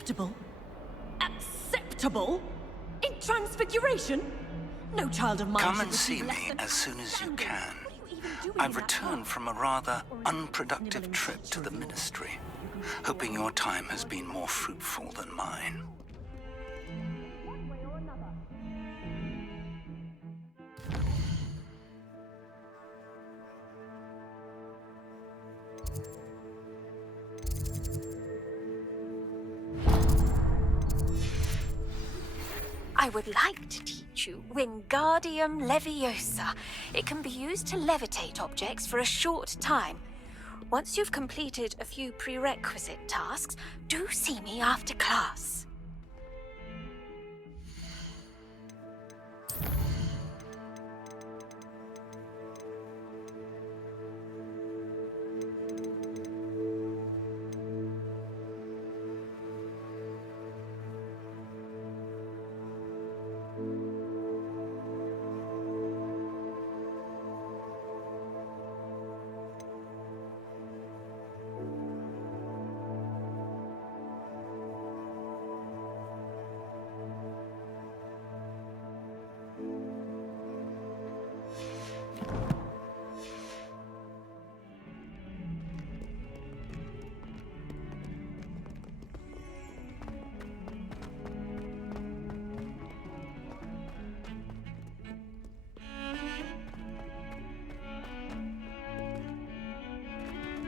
Acceptable? Acceptable? In Transfiguration? No child of mine Come should and see receive less me than as soon as you standard. can. What are you even doing I've in that returned park? from a rather Or is it unproductive nibbling trip to the teacher of yours? Ministry, hoping your time has been more fruitful than mine. I would like to teach you Wingardium Leviosa. It can be used to levitate objects for a short time. Once you've completed a few prerequisite tasks, do see me after class.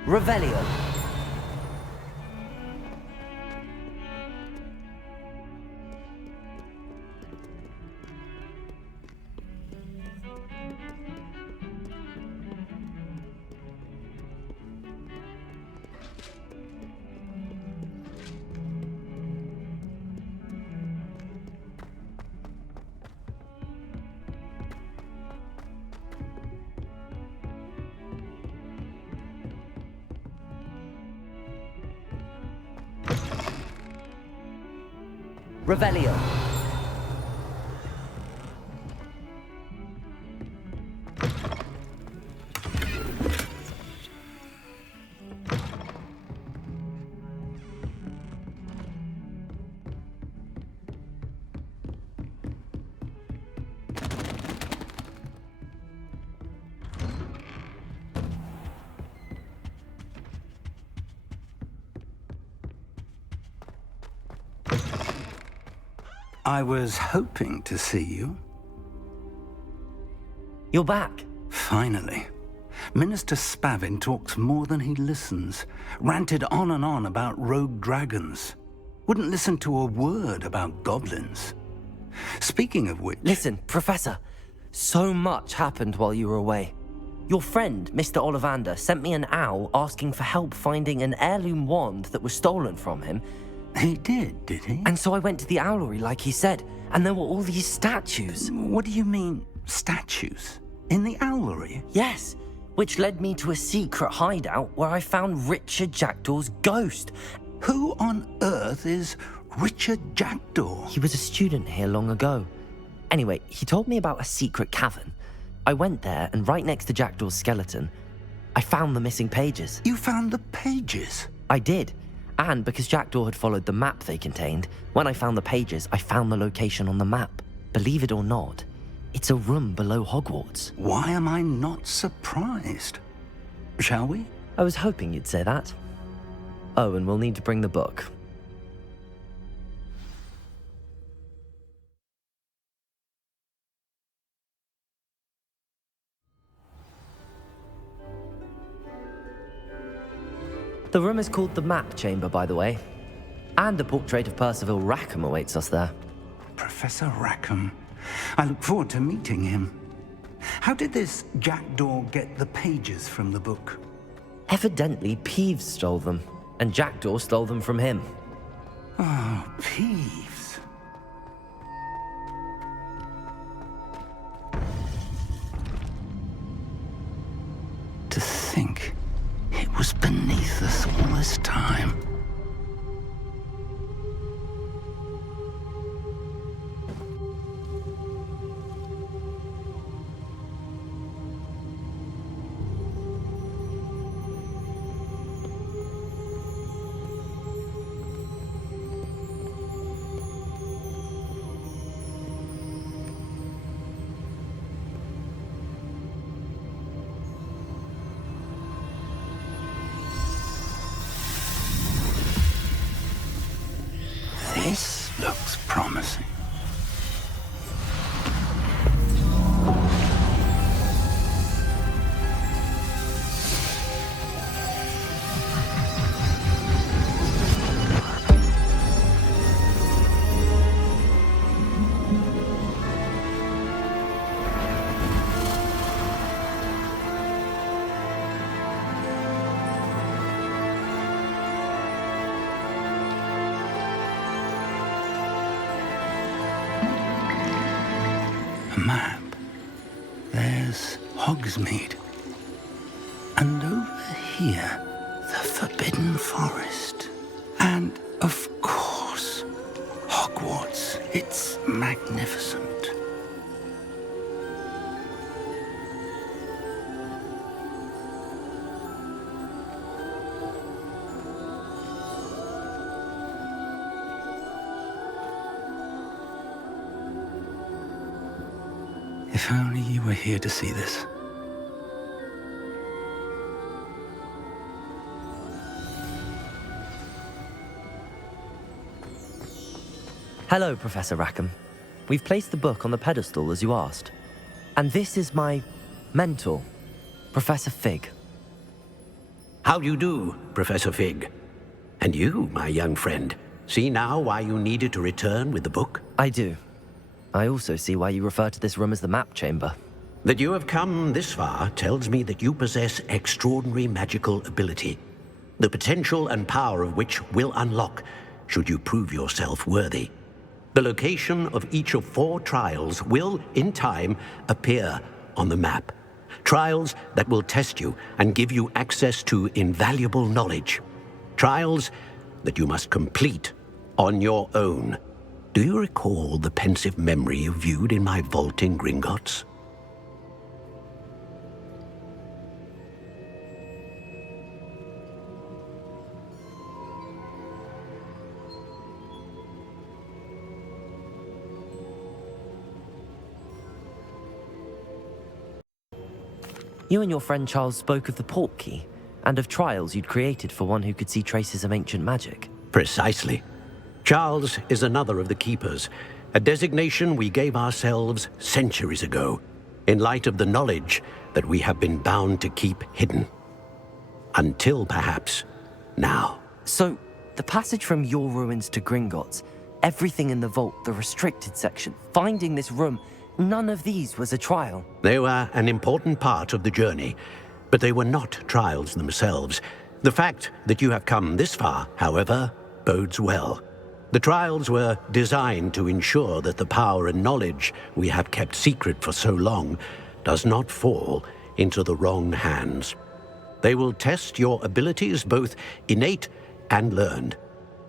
Revelio. Revelio. I was hoping to see you. You're back. Finally. Minister Spavin talks more than he listens. Ranted on and on about rogue dragons. Wouldn't listen to a word about goblins. Speaking of which... Listen, Professor. So much happened while you were away. Your friend, Mr. Ollivander, sent me an owl asking for help finding an heirloom wand that was stolen from him. He did he? And so I went to the owlery like he said, and there were all these statues. What do you mean, statues? In the owlery? Yes, which led me to a secret hideout where I found Richard Jackdaw's ghost. Who on earth is Richard Jackdaw? He was a student here long ago. Anyway, he told me about a secret cavern. I went there, and right next to Jackdaw's skeleton, I found the missing pages. You found the pages? I did. And because Jackdaw had followed the map they contained, when I found the pages, I found the location on the map. Believe it or not, it's a room below Hogwarts. Why am I not surprised? Shall we? I was hoping you'd say that. Oh, and we'll need to bring the book. The room is called the Map Chamber, by the way. And a portrait of Percival Rackham awaits us there. Professor Rackham. I look forward to meeting him. How did this Jackdaw get the pages from the book? Evidently, Peeves stole them, and Jackdaw stole them from him. Oh, Peeves. To think it was beneath us all this time. there's Hogsmeade. And over here, the Forbidden Forest. And, of course, Hogwarts. It's magnificent. If only you were here to see this. Hello, Professor Rackham. We've placed the book on the pedestal as you asked. And this is my mentor, Professor Fig. How do you do, Professor Fig? And you, my young friend, see now why you needed to return with the book? I do. I also see why you refer to this room as the map chamber. That you have come this far tells me that you possess extraordinary magical ability, the potential and power of which will unlock should you prove yourself worthy. The location of each of 4 trials will, in time, appear on the map. Trials that will test you and give you access to invaluable knowledge. Trials that you must complete on your own. Do you recall the pensive memory you viewed in my vault in Gringotts? You and your friend Charles spoke of the Portkey, and of trials you'd created for one who could see traces of ancient magic. Precisely. Charles is another of the Keepers, a designation we gave ourselves centuries ago, in light of the knowledge that we have been bound to keep hidden. Until perhaps now. So, the passage from your ruins to Gringotts, everything in the vault, the restricted section, finding this room, none of these was a trial. They were an important part of the journey, but they were not trials themselves. The fact that you have come this far, however, bodes well. The trials were designed to ensure that the power and knowledge we have kept secret for so long does not fall into the wrong hands. They will test your abilities, both innate and learned.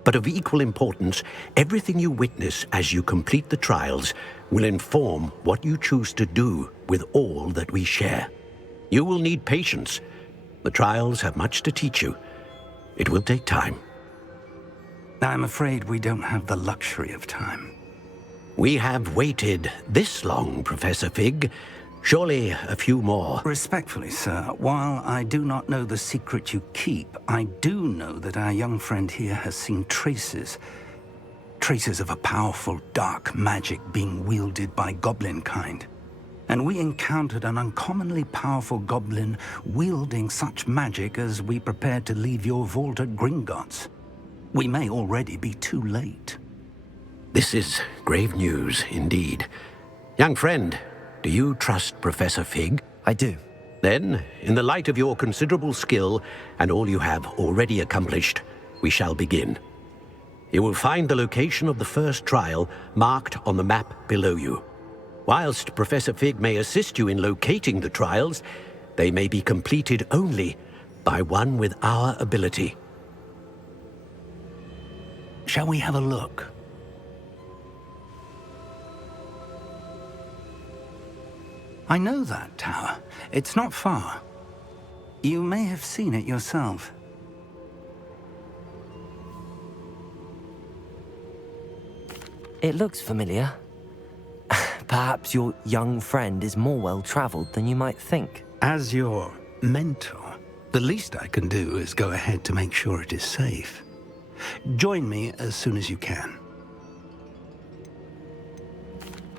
But of equal importance, everything you witness as you complete the trials will inform what you choose to do with all that we share. You will need patience. The trials have much to teach you. It will take time. I'm afraid we don't have the luxury of time. We have waited this long, Professor Fig. Surely a few more. Respectfully, sir, while I do not know the secret you keep, I do know that our young friend here has seen traces of a powerful dark magic being wielded by goblin kind. And we encountered an uncommonly powerful goblin wielding such magic as we prepared to leave your vault at Gringotts. We may already be too late. This is grave news indeed. Young friend, do you trust Professor Fig? I do. Then, in the light of your considerable skill and all you have already accomplished, we shall begin. You will find the location of the first trial marked on the map below you. Whilst Professor Fig may assist you in locating the trials, they may be completed only by one with our ability. Shall we have a look? I know that tower. It's not far. You may have seen it yourself. It looks familiar. Perhaps your young friend is more well-traveled than you might think. As your mentor, the least I can do is go ahead to make sure it is safe. Join me as soon as you can.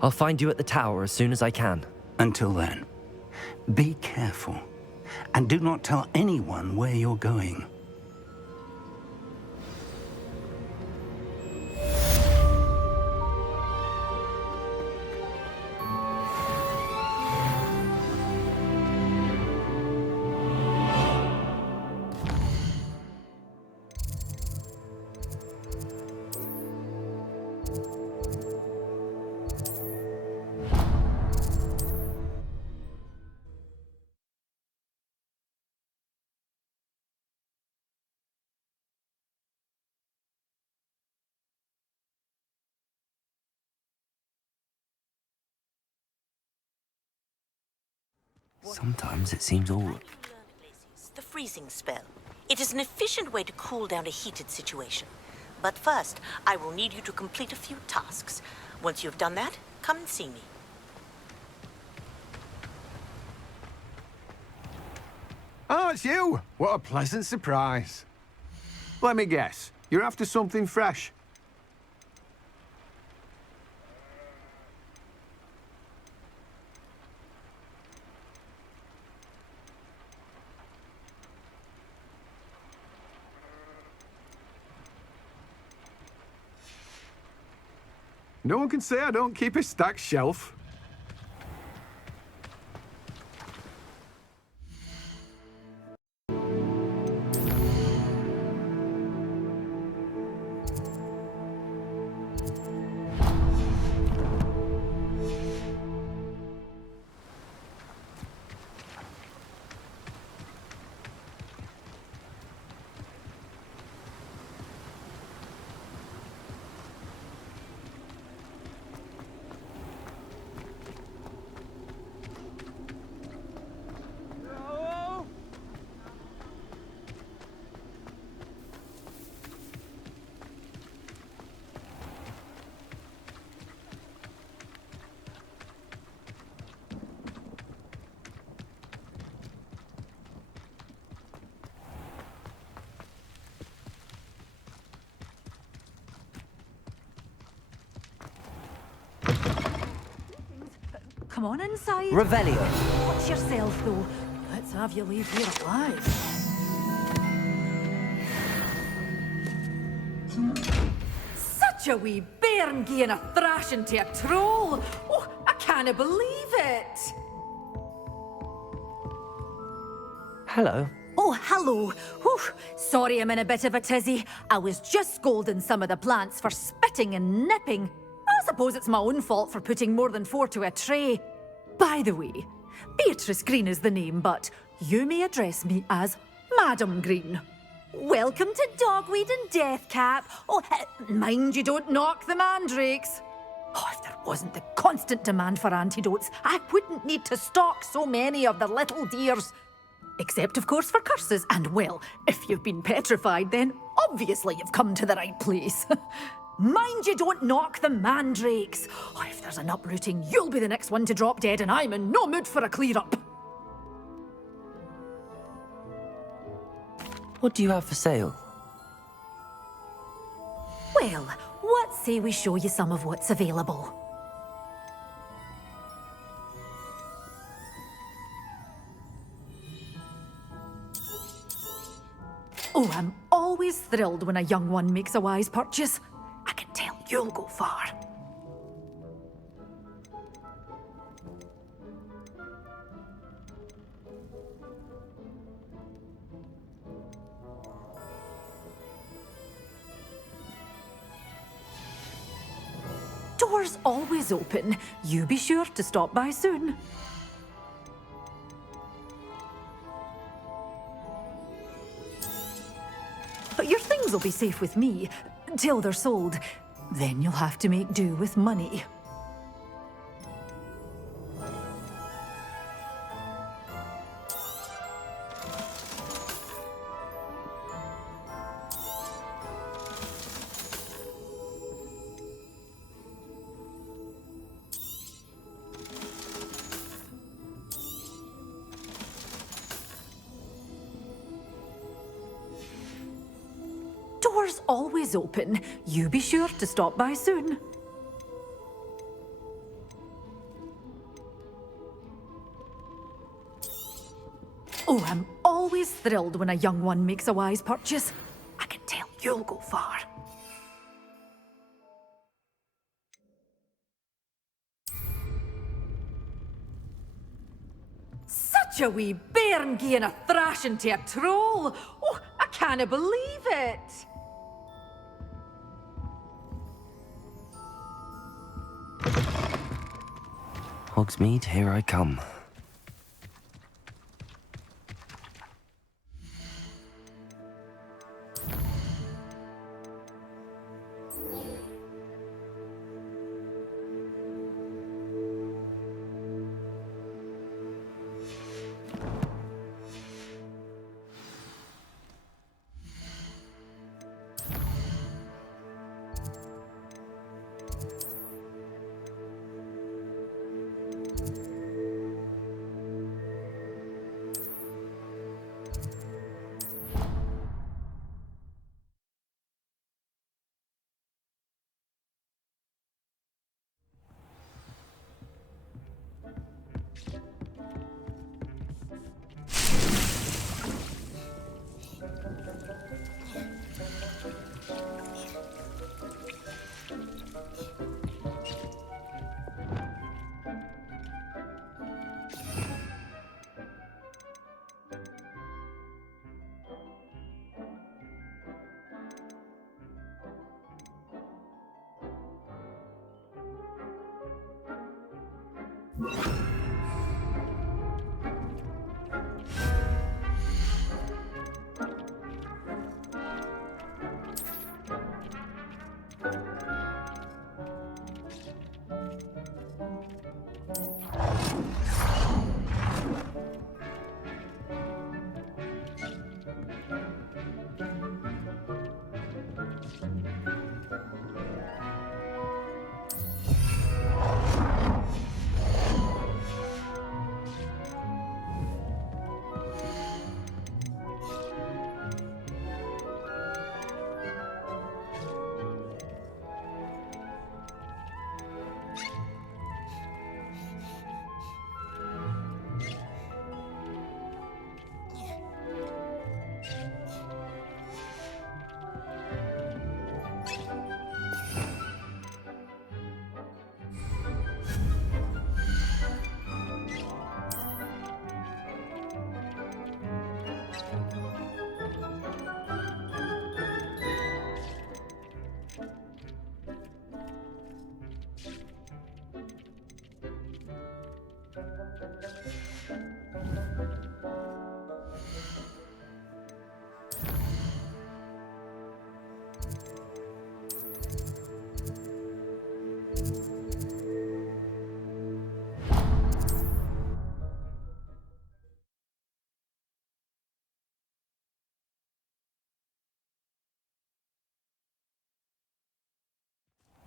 I'll find you at the tower as soon as I can. Until then, be careful, and do not tell anyone where you're going. Thank you. Sometimes it seems all... The freezing spell. It is an efficient way to cool down a heated situation. But first, I will need you to complete a few tasks. Once you've done that, come and see me. Oh, it's you! What a pleasant surprise. Let me guess, you're after something fresh. No one can say I don't keep a stacked shelf. Come on inside. Revelio. Watch yourself, though. Let's have you leave here alive. Such a wee bairn gieing a thrashing to a troll. Oh, I can't believe it. Hello. Oh, hello. Whew. Sorry I'm in a bit of a tizzy. I was just scolding some of the plants for spitting and nipping. I suppose it's my own fault for putting more than 4 to a tray. By the way, Beatrice Green is the name, but you may address me as Madam Green. Welcome to Dogweed and Deathcap. Oh, mind you don't knock the mandrakes. Oh, if there wasn't the constant demand for antidotes, I wouldn't need to stock so many of the little dears. Except, of course, for curses. And, well, if you've been petrified, then obviously you've come to the right place. Mind you don't knock the mandrakes. Oh, if there's an uprooting, you'll be the next one to drop dead, and I'm in no mood for a clear-up. What do you have for sale? Well, what say we show you some of what's available? Oh, I'm always thrilled when a young one makes a wise purchase. I can tell you'll go far. Doors always open. You be sure to stop by soon. But your things will be safe with me, till they're sold. Then you'll have to make do with money. Doors always open. You be sure to stop by soon. Oh, I'm always thrilled when a young one makes a wise purchase. I can tell you'll go far. Such a wee bairn gieing a thrashing to a troll. Oh, I can't believe it. Hogsmeade, here I come.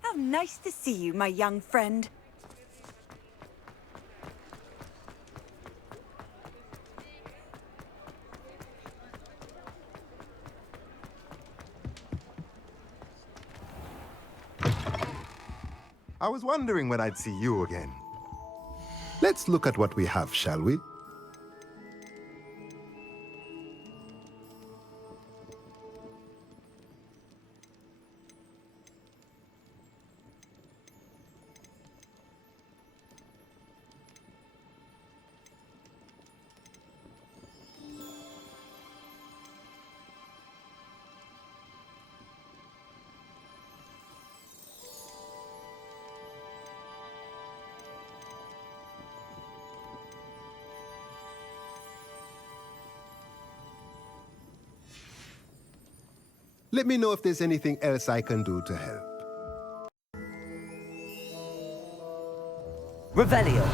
How nice to see you, my young friend. I was wondering when I'd see you again. Let's look at what we have, shall we? Let me know if there's anything else I can do to help. Revelio.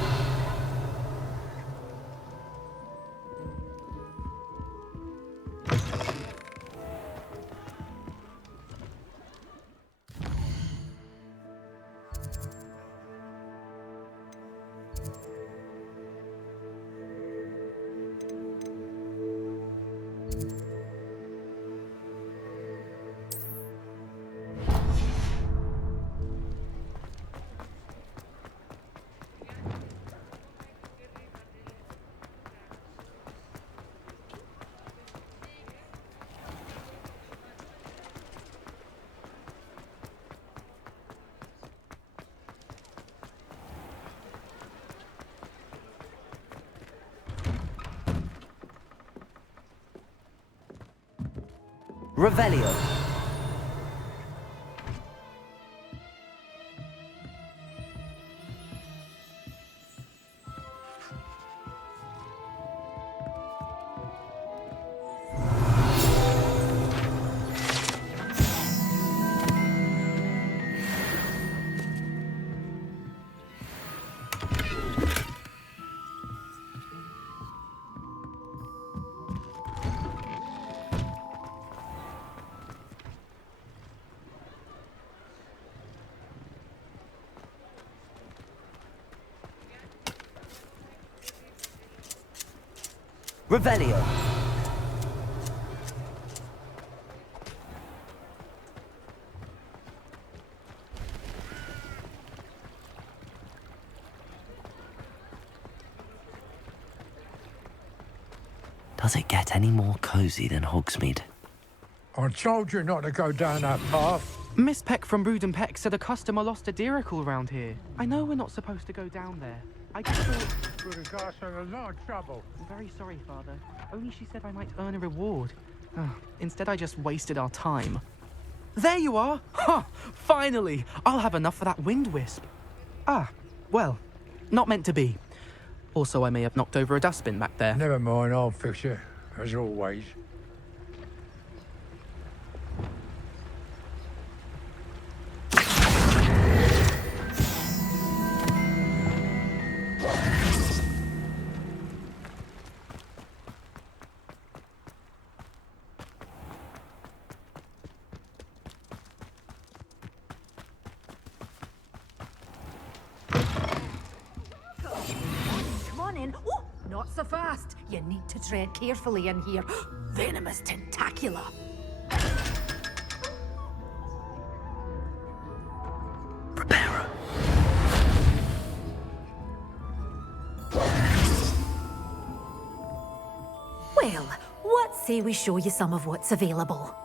Revelio. Revelio. Does it get any more cozy than Hogsmeade? I told you not to go down that path. Miss Peck from Brood and Peck said a customer lost a deeracle around here. I know we're not supposed to go down there. I just thought... We're in a lot of trouble. I'm very sorry, Father. Only she said I might earn a reward. Instead, I just wasted our time. There you are! Ha! Finally! I'll have enough for that wind wisp. Ah, well, not meant to be. Also, I may have knocked over a dustbin back there. Never mind, I'll fix it, as always. Not so fast. You need to tread carefully in here. Venomous tentacula. Prepare. Well, what say we show you some of what's available?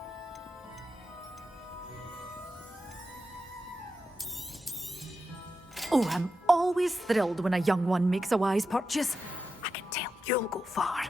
Oh, I'm always thrilled when a young one makes a wise purchase. I can tell you'll go far.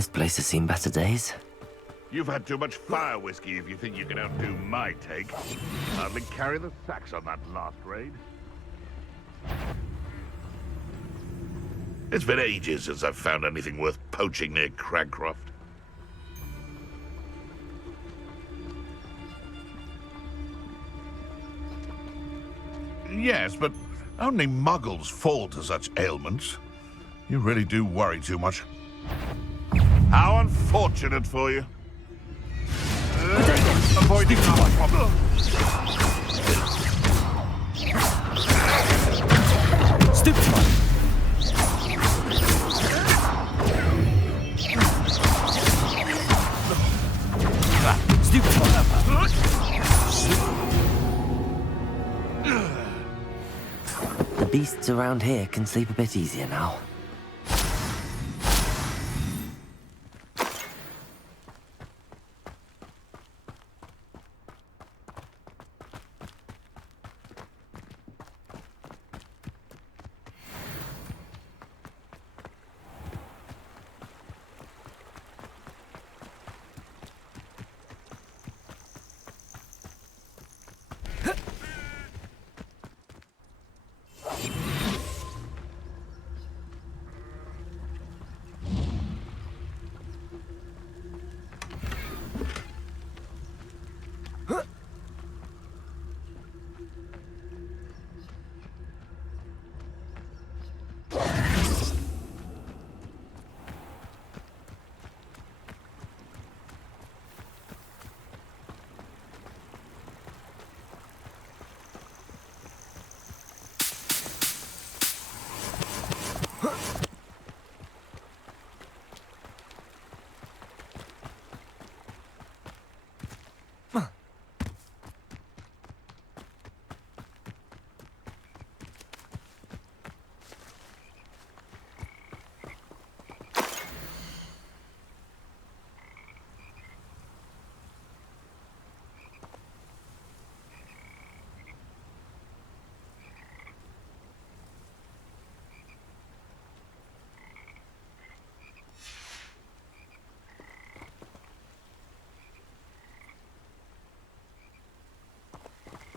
This place has seen better days. You've had too much fire whiskey if you think you can outdo my take. Hardly carry the sacks on that last raid. It's been ages since I've found anything worth poaching near Cragcroft. Yes, but only muggles fall to such ailments. You really do worry too much. How unfortunate for you. Avoiding our problem. Stupid one! Stupid one! The beasts around here can sleep a bit easier now.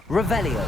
Revelio.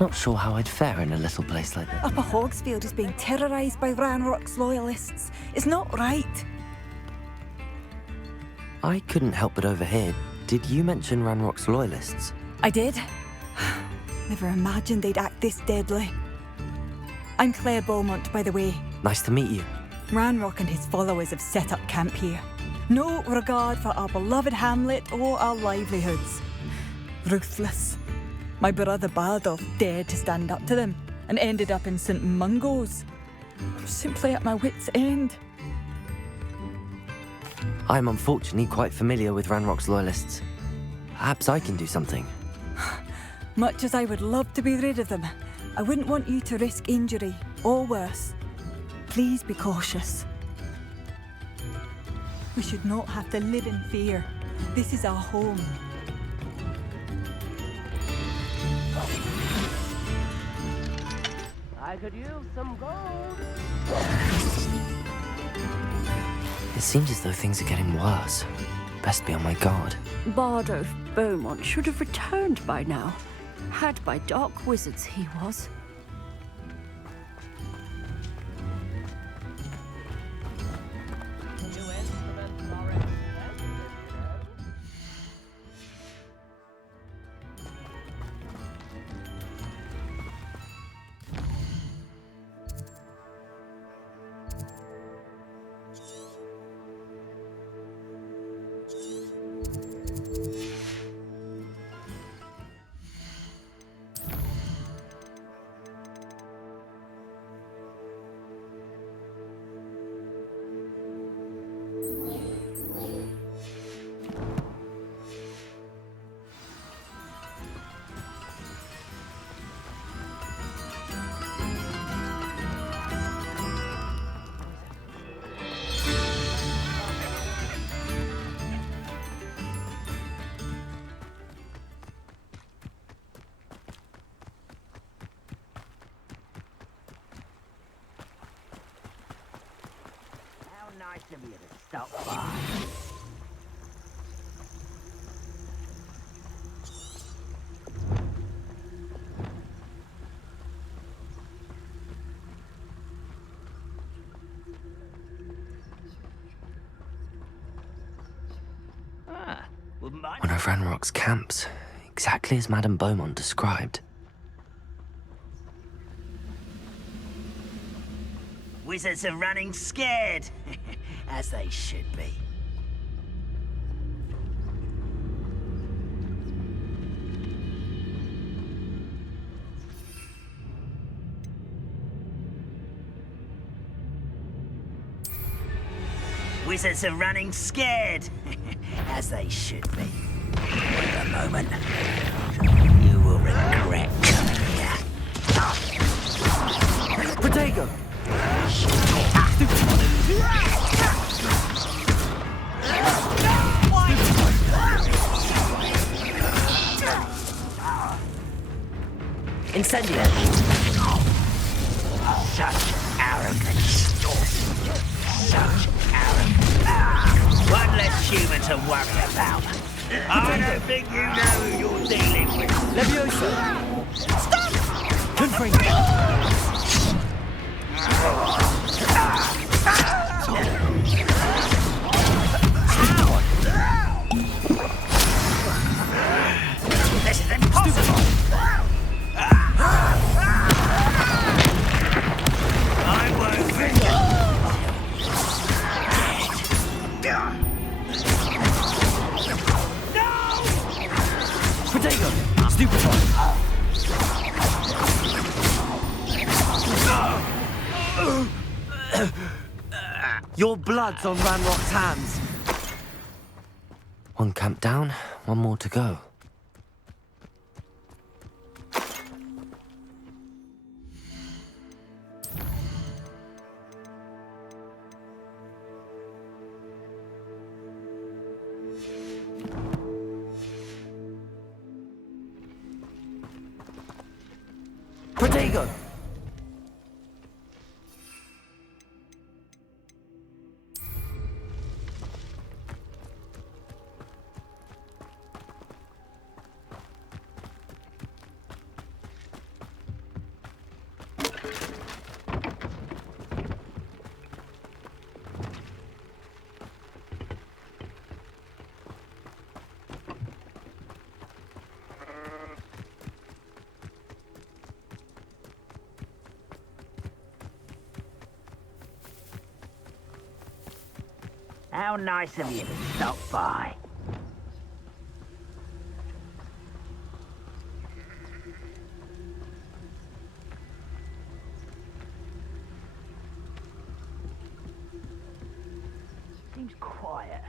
Not sure how I'd fare in a little place like this. Upper Hogsfield is being terrorised by Ranrock's loyalists. It's not right. I couldn't help but overhear. Did you mention Ranrock's loyalists? I did. Never imagined they'd act this deadly. I'm Claire Beaumont, by the way. Nice to meet you. Ranrock and his followers have set up camp here. No regard for our beloved hamlet or our livelihoods. Ruthless. My brother Bardolph dared to stand up to them and ended up in St. Mungo's. I'm simply at my wit's end. I'm unfortunately quite familiar with Ranrock's loyalists. Perhaps I can do something. Much as I would love to be rid of them, I wouldn't want you to risk injury or worse. Please be cautious. We should not have to live in fear. This is our home. I could use some gold. It seems as though things are getting worse. Best be on my guard. Bardolph Beaumont should have returned by now. Had by dark wizards he was. of you to stop by. One of Ranrock's camps, exactly as Madame Beaumont described. Wizards are running scared, as they should be. Wizards are running scared, as they should be. Wait a moment. You will regret coming here. Protego! Incendio! Such arrogance. Such arrogance. One less human to worry about. I don't think you know who you're dealing with. Levioso! Stop! Confring! This is impossible! I won't forget. Protego! Stupefy! Your blood's on Ranrock's hands. One camp down, one more to go. Protego! How nice of you to stop by. Seems quiet.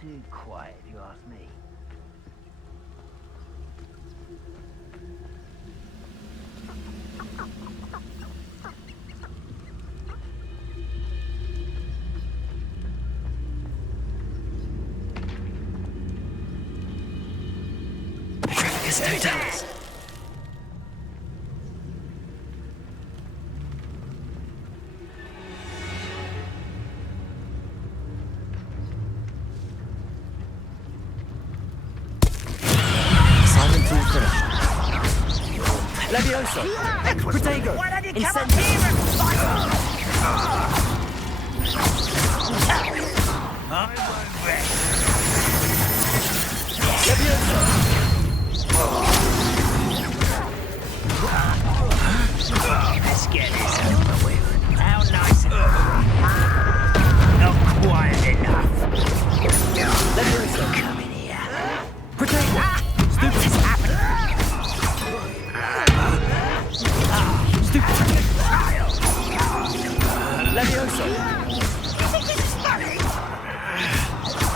Too quiet, if you ask me. Totalus. Silent tool finished. Levioso! Protego! Incendio! Levioso! Let's get this over with. How nice of you. Not quiet enough. Levioso! Come in here. Protego! Stupid. What's happening? Stupid! Levioso! You think this is funny?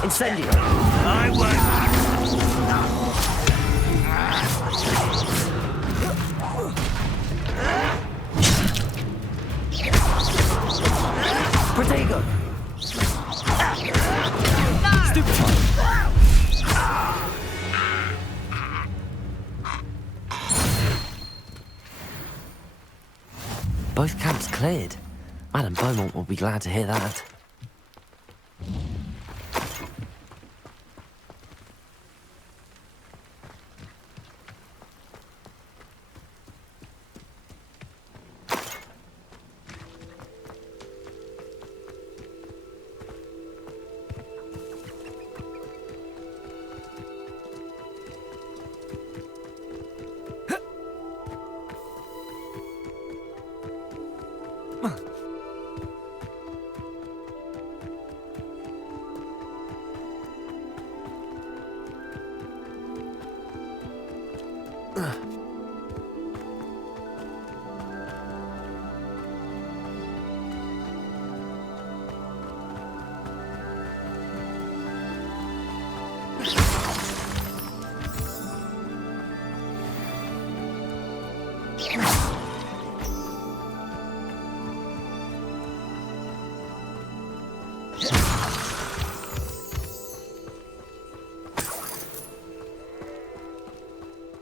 Incendio! I won't. Protego! Stupid! Both camps cleared. Madame Beaumont will be glad to hear that.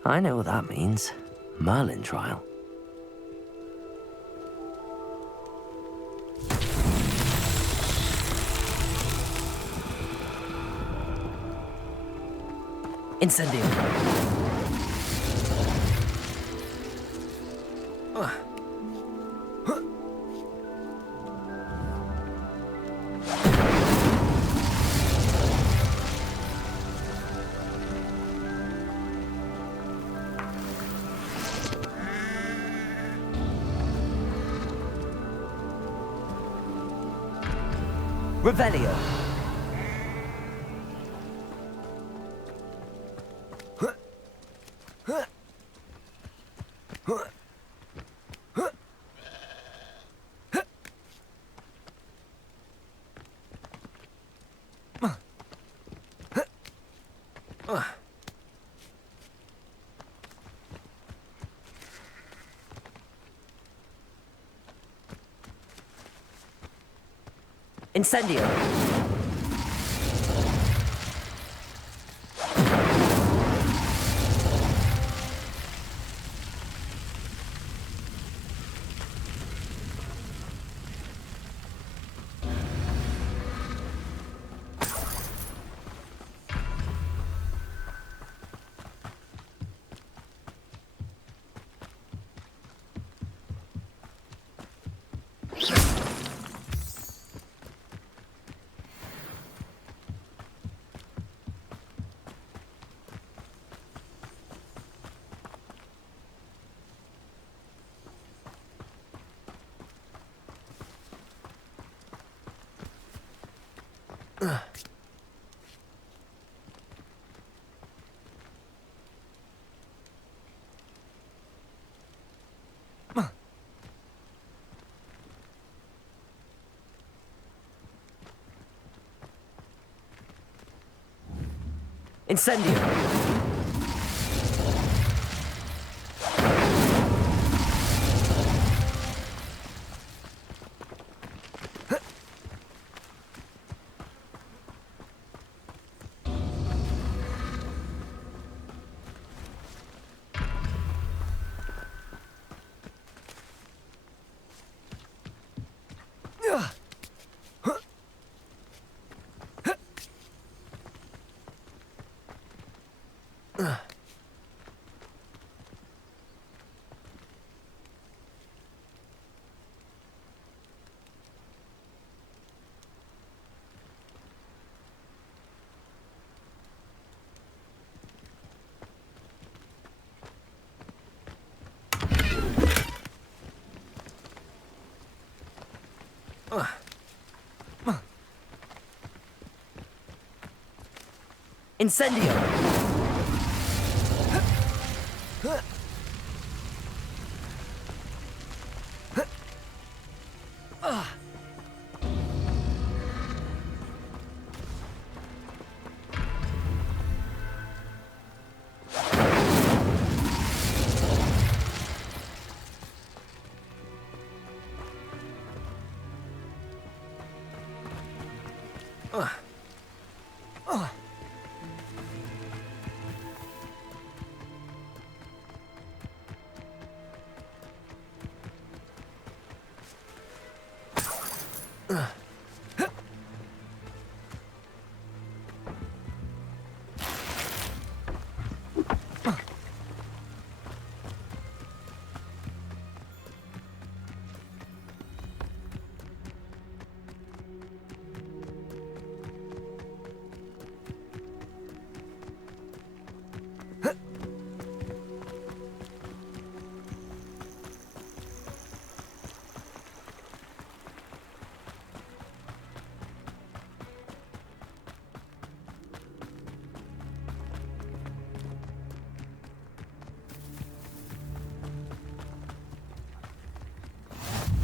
I know what that means. Merlin trial. Incendio. Revelio. Incendio. Incendio. Incendio.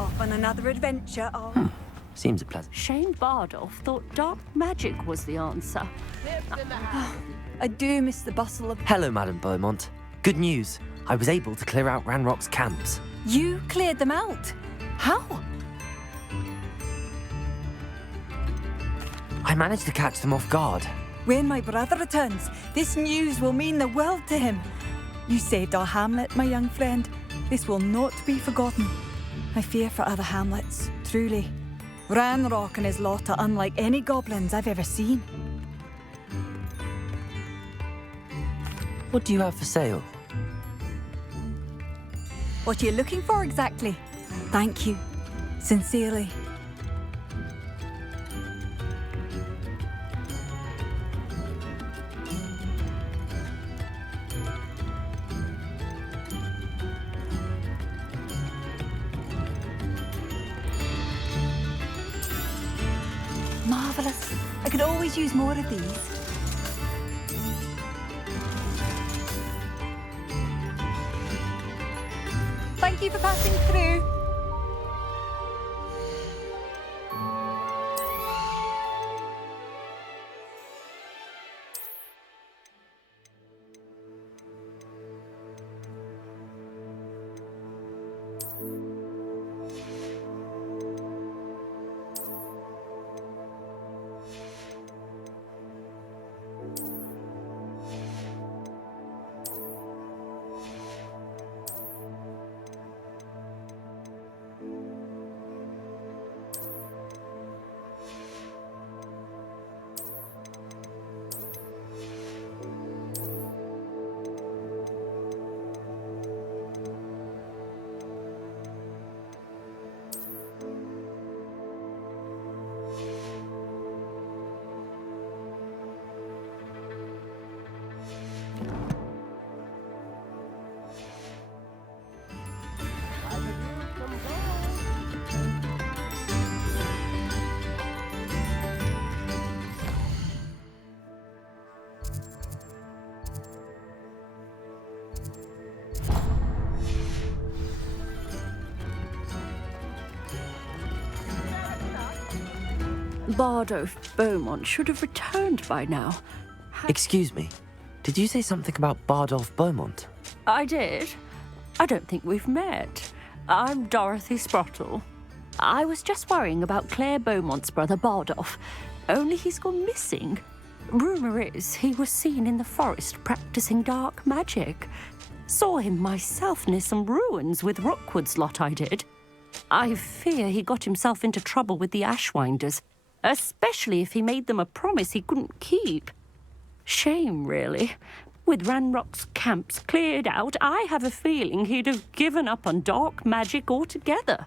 Off on another adventure, oh. Seems pleasant. Shane Bardolph thought dark magic was the answer. I do miss the bustle of... Hello, Madame Beaumont. Good news. I was able to clear out Ranrock's camps. You cleared them out? How? I managed to catch them off guard. When my brother returns, this news will mean the world to him. You saved our hamlet, my young friend. This will not be forgotten. I fear for other hamlets, truly. Ranrock and his lot are unlike any goblins I've ever seen. What do you have for sale? What are you looking for exactly? Thank you. Sincerely. Marvellous. I could always use more of these. Thank you for passing through. Bardolph Beaumont should have returned by now. Excuse me. Did you say something about Bardolph Beaumont? I did. I don't think we've met. I'm Dorothy Sprottle. I was just worrying about Claire Beaumont's brother Bardolph, only he's gone missing. Rumour is he was seen in the forest practicing dark magic. Saw him myself near some ruins with Rookwood's lot I did. I fear he got himself into trouble with the Ashwinders, especially if he made them a promise he couldn't keep. Shame, really. With Ranrock's camps cleared out, I have a feeling he'd have given up on dark magic altogether.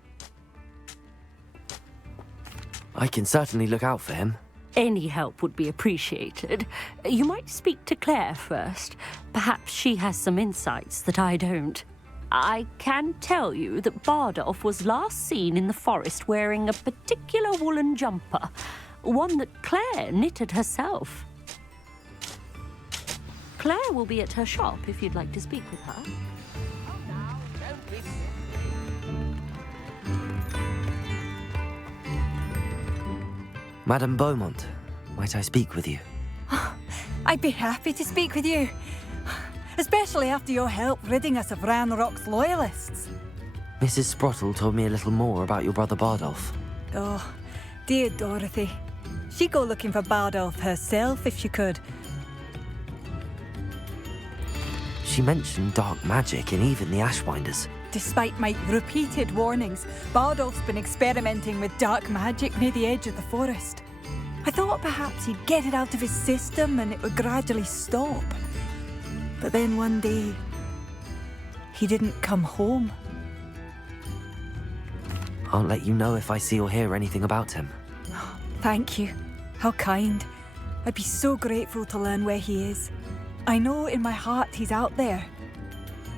I can certainly look out for him. Any help would be appreciated. You might speak to Claire first. Perhaps she has some insights that I don't. I can tell you that Bardolph was last seen in the forest wearing a particular woolen jumper, one that Claire knitted herself. Claire will be at her shop if you'd like to speak with her. Madame Beaumont, might I speak with you? I'd be happy to speak with you. Especially after your help ridding us of Ranrock's loyalists. Mrs. Sprottle told me a little more about your brother Bardolph. Oh, dear Dorothy. She'd go looking for Bardolph herself if she could. She mentioned dark magic and even the Ashwinders. Despite my repeated warnings, Bardolph's been experimenting with dark magic near the edge of the forest. I thought perhaps he'd get it out of his system and it would gradually stop. But then one day, he didn't come home. I'll let you know if I see or hear anything about him. Thank you. How kind. I'd be so grateful to learn where he is. I know in my heart he's out there.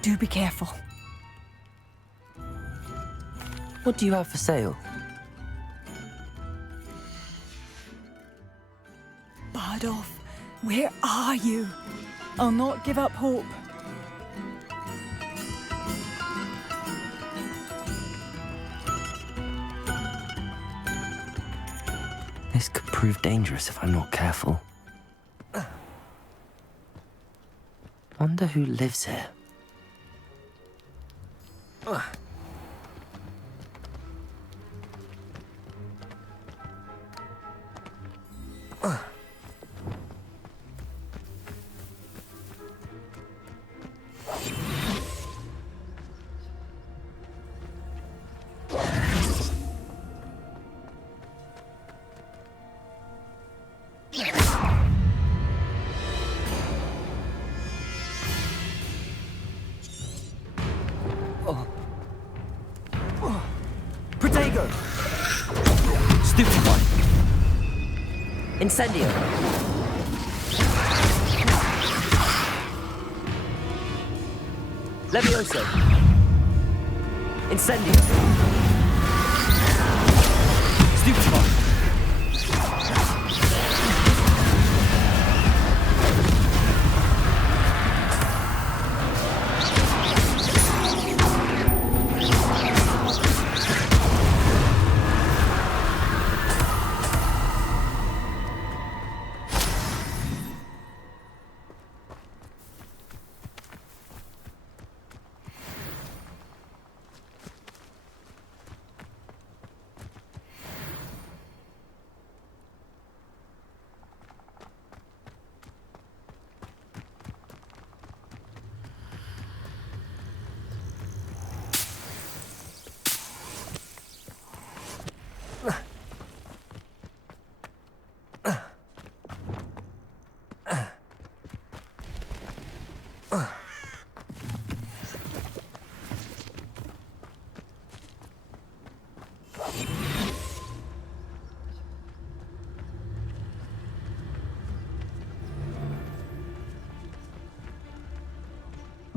Do be careful. What do you have for sale? Bardolph, where are you? I'll not give up hope. This could prove dangerous if I'm not careful. Wonder who lives here. Protego! Stupefy! Incendio! Levioso! Incendio! Stupefy!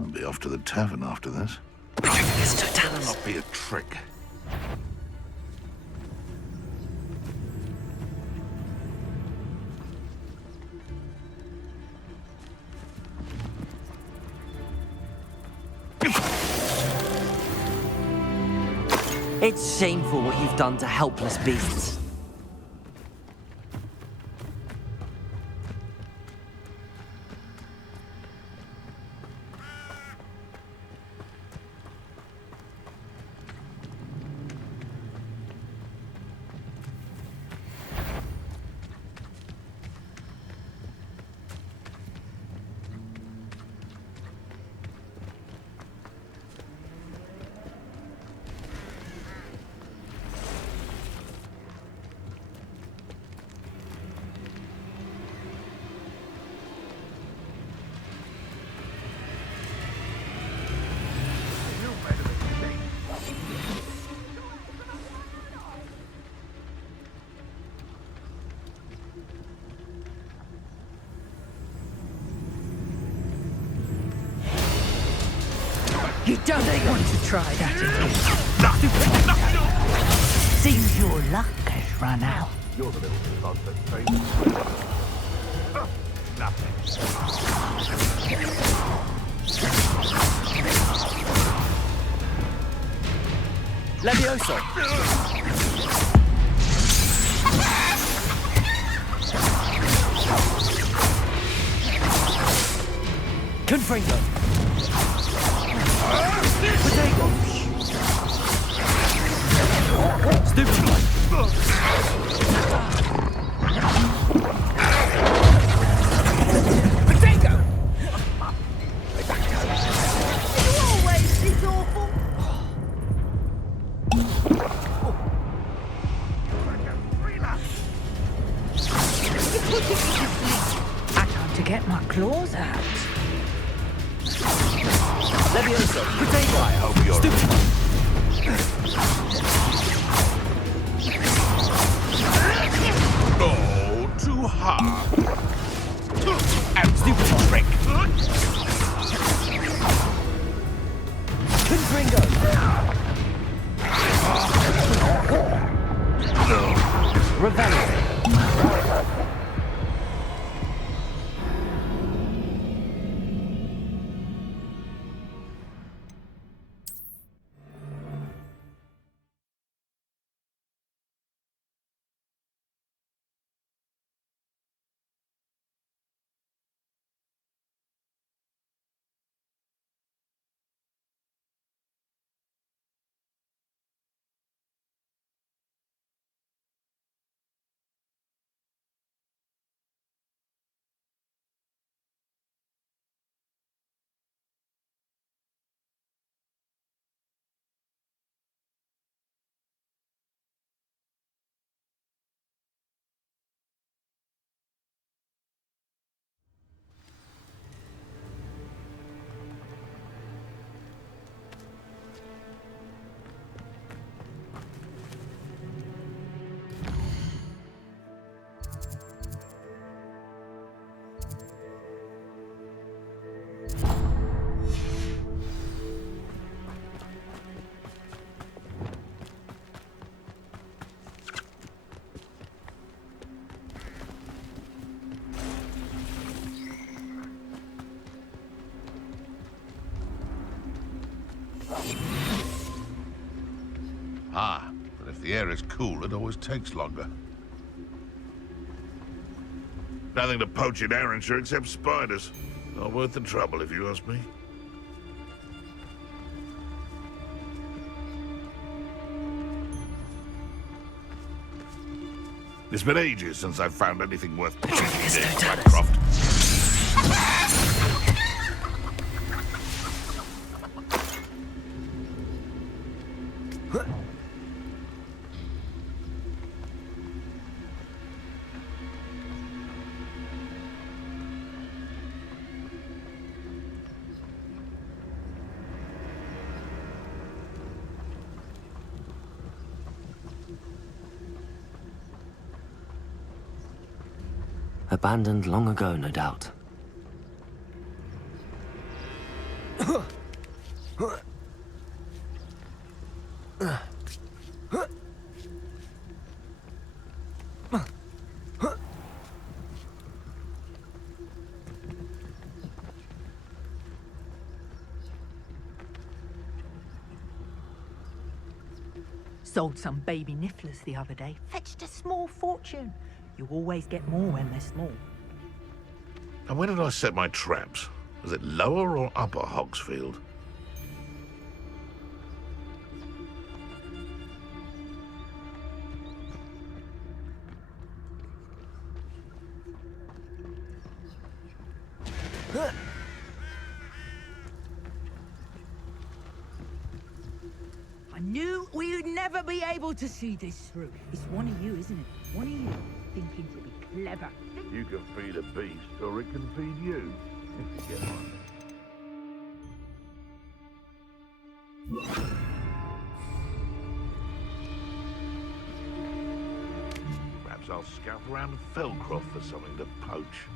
I'll be off to the tavern after this. Better not be a trick. It's shameful what you've done to helpless beasts. You don't want to try that again. Seems your luck has run out. You're the little bug that trains. Nothing. Levioso! Confringo! Potato! Stupefy! Potato! You always this awful. I time to get my claws out. Levioso! Potato! I hope you're... Stupefy! Oh, too hard. And Stupefy! trick. Confringo! Revelio! Ah, but if the air is cool, it always takes longer. Nothing to poach in Arrynshire except spiders. Not worth the trouble, if you ask me. It's been ages since I've found anything worth picking in Blackcroft. Abandoned long ago, no doubt. Sold some baby nifflers the other day. Fetched a small fortune. You always get more when they're small. And where did I set my traps? Was it lower or upper Hogsfield? I knew we'd never be able to see this through. It's one of you, isn't it? One of you thinking to be clever. You can feed a beast, or it can feed you, if you get one. Perhaps I'll scout around Felcroft for something to poach.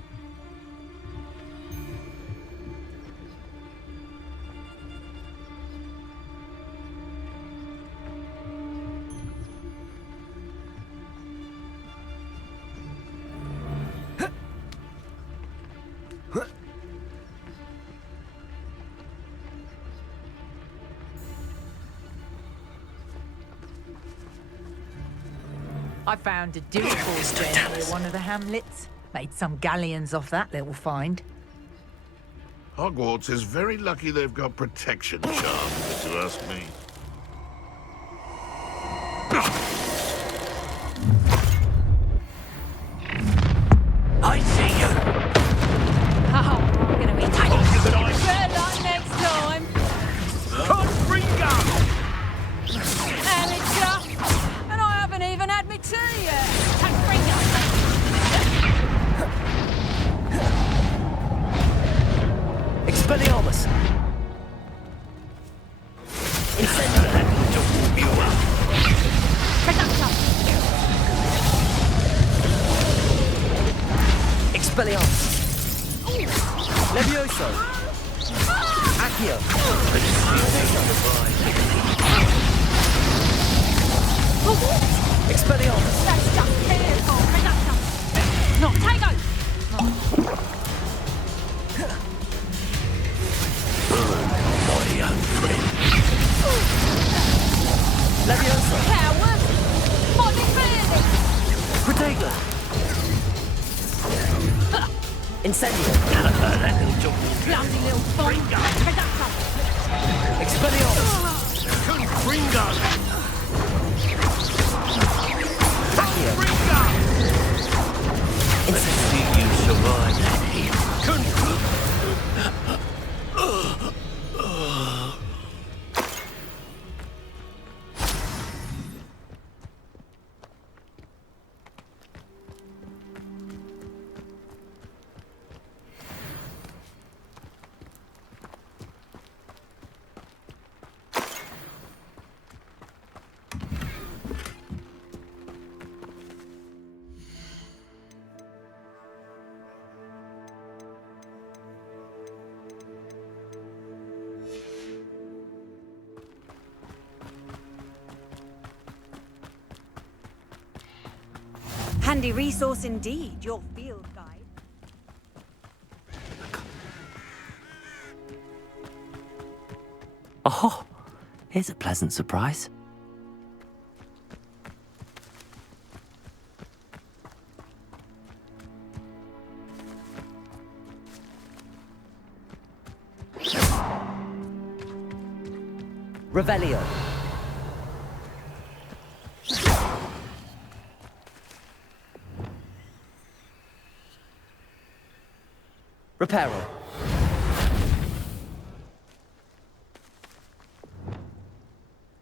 I found a dirigible there near one of the hamlets. Made some galleons off that little find. Hogwarts is very lucky they've got protection charms, if you ask me. I see you. Oh, I'm gonna be better luck next time. Confringo! Amateur! And I haven't even had my tea yet. Expelliarmus! Incendio! To warm you up. Expelliarmus! Levioso! Accio! Expelliarmus! That's just careful. No, Tago! My young friend. Levioso! Coward! Molly Fairley! Protego! Incendio! That little job will Clumsy little fun! Expelliarmus! Confringo! Accio! See you survive that heat. Handy resource indeed, your field guide. Oh, here's a pleasant surprise. Revelio. Reparo.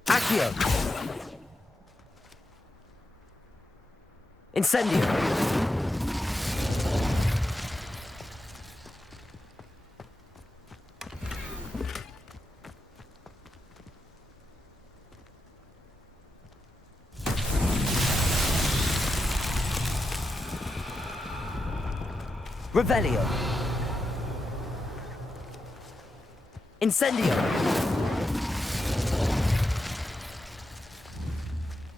Accio. Incendio. Revelio. Incendio.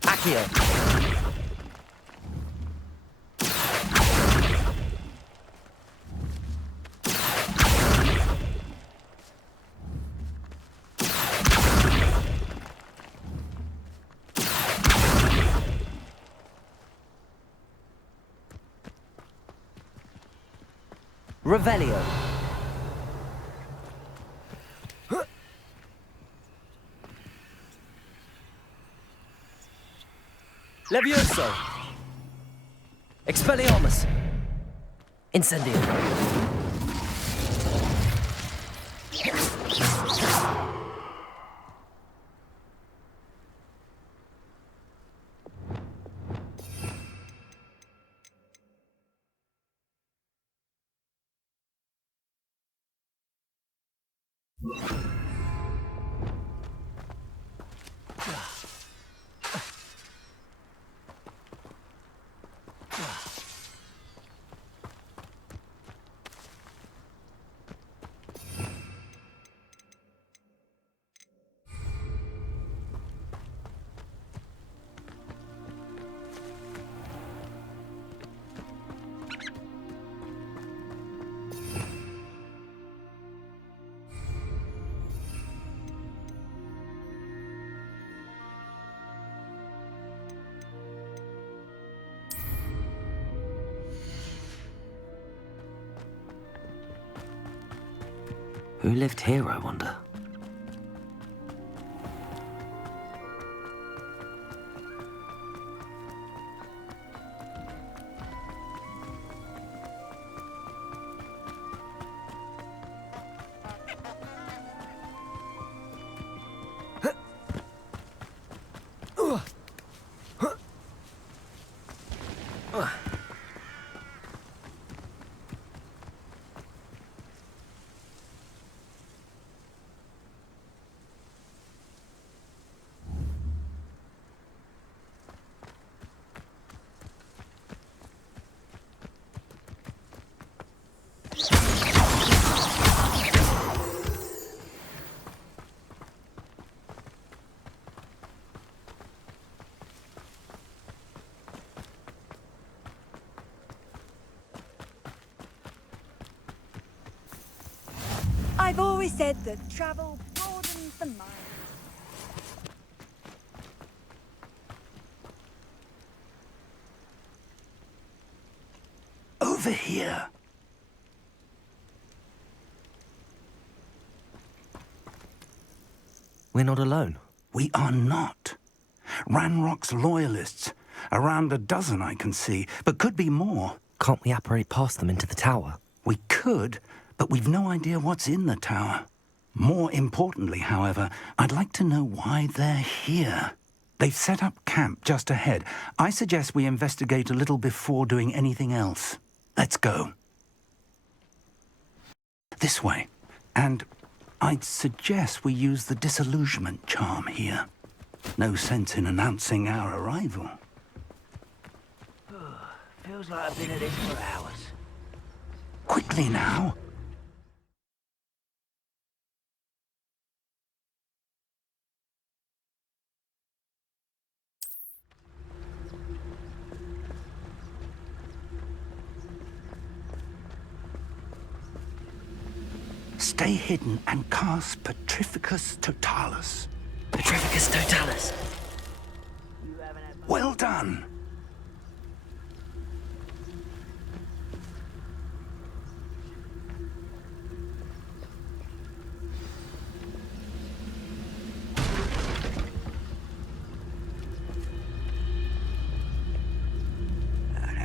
Accio. Revelio. Levioso. Expelliarmus. Incendio. Who lived here, I wonder? I've always said that travel broadens the mind. Over here. We're not alone. We are not. Ranrock's loyalists. Around a dozen I can see, but could be more. Can't we apparate past them into the tower? We could, but we've no idea what's in the tower. More importantly, however, I'd like to know why they're here. They've set up camp just ahead. I suggest we investigate a little before doing anything else. Let's go. This way. And I'd suggest we use the disillusionment charm here. No sense in announcing our arrival. Feels like I've been at this for hours. Quickly now. Stay hidden and cast Petrificus Totalis. Petrificus Totalis. Well done.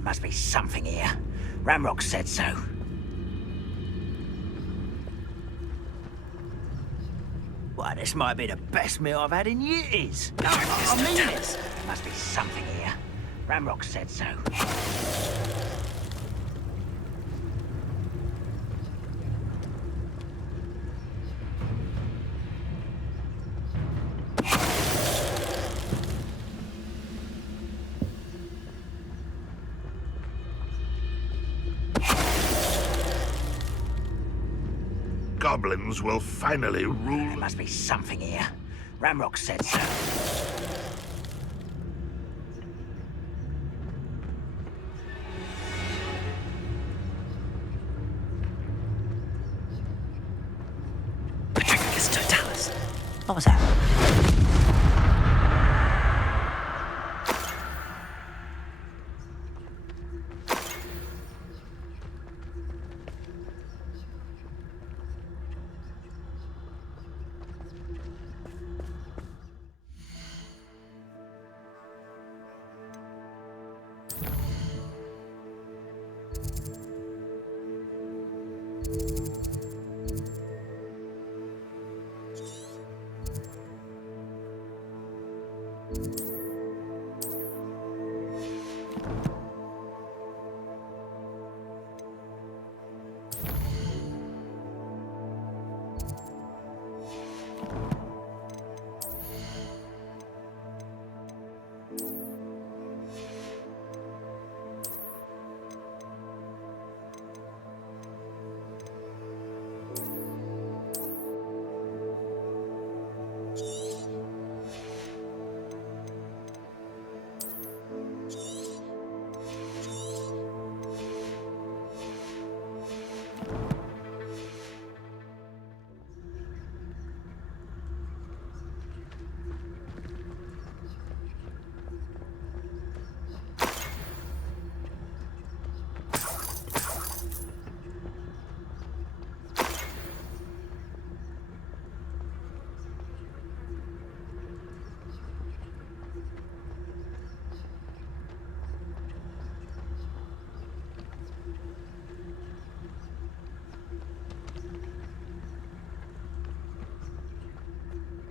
Must be something here. Ramrock said so. Why, this might be the best meal I've had in years. I mean it. Must be something here. Ramrock said so. Goblins will finally rule. There must be something here. Ramrock said so. Patricus Totalis. What was that?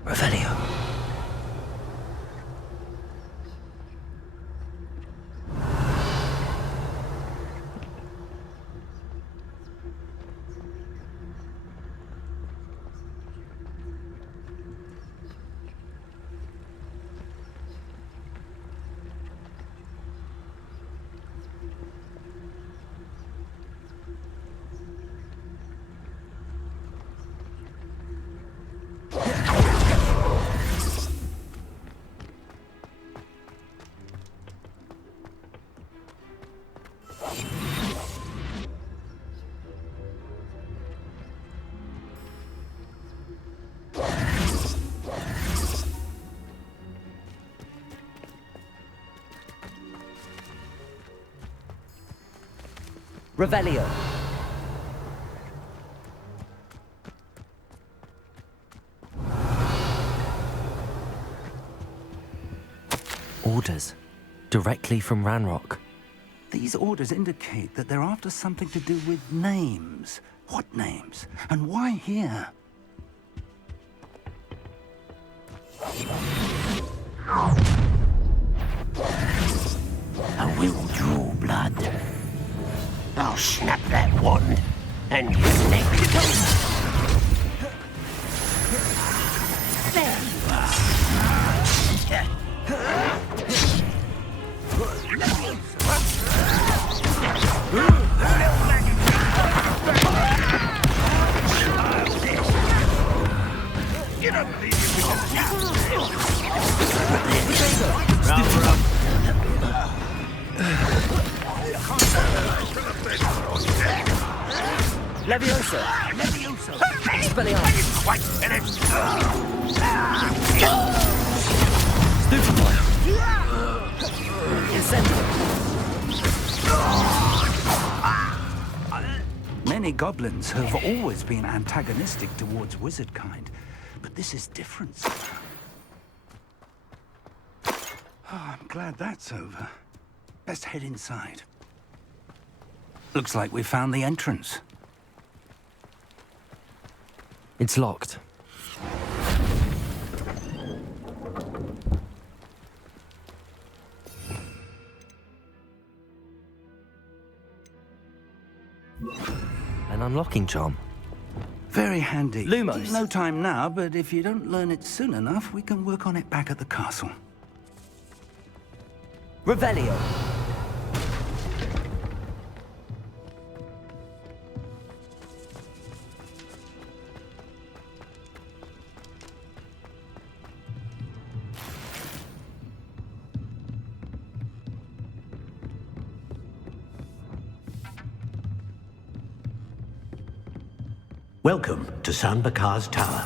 Revelio. Revelio. Orders. Directly from Ranrock. These orders indicate that they're after something to do with names. What names? And why here? I will draw blood. I'll snap that wand, and you neck. There you Leviosa! Expelliarmus! Quite finished. Stupefy! Incendio! Many goblins have always been antagonistic towards wizard kind, but this is different. Oh, I'm glad that's over. Best head inside. Looks like we found the entrance. It's locked. An unlocking charm. Very handy. Lumos. No time now, but if you don't learn it soon enough, we can work on it back at the castle. Revelio. Welcome to San Bakar's Tower.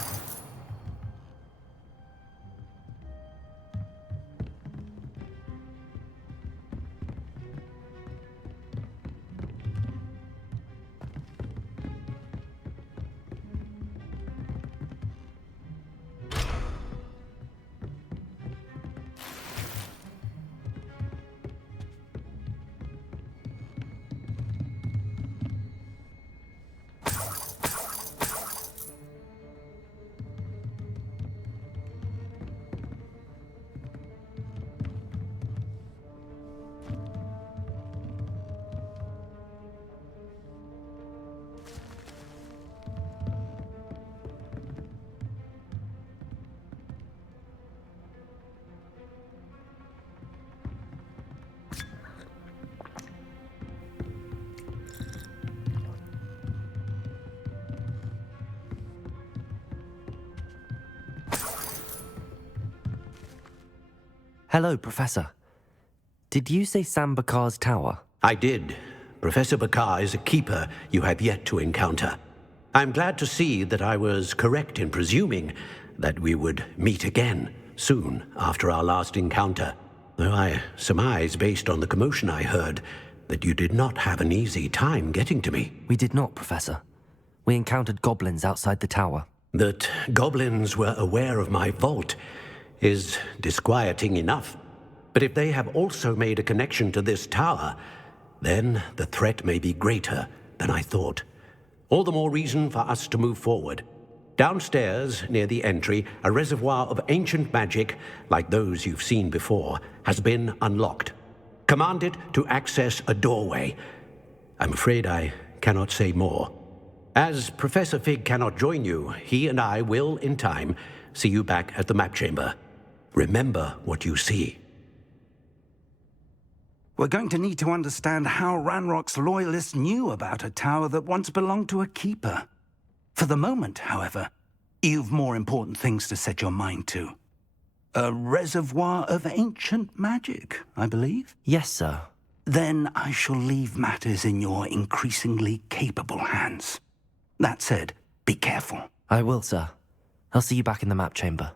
Hello, Professor. Did you say San Bakar's Tower? I did. Professor Bakar is a keeper you have yet to encounter. I'm glad to see that I was correct in presuming that we would meet again soon after our last encounter, though I surmise, based on the commotion I heard, that you did not have an easy time getting to me. We did not, Professor. We encountered goblins outside the tower. That goblins were aware of my vault is disquieting enough. But if they have also made a connection to this tower, then the threat may be greater than I thought. All the more reason for us to move forward. Downstairs, near the entry, a reservoir of ancient magic, like those you've seen before, has been unlocked. Command it to access a doorway. I'm afraid I cannot say more. As Professor Fig cannot join you, he and I will, in time, see you back at the map chamber. Remember what you see. We're going to need to understand how Ranrock's loyalists knew about a tower that once belonged to a keeper. For the moment, however, you've more important things to set your mind to. A reservoir of ancient magic, I believe? Yes, sir. Then I shall leave matters in your increasingly capable hands. That said, be careful. I will, sir. I'll see you back in the map chamber.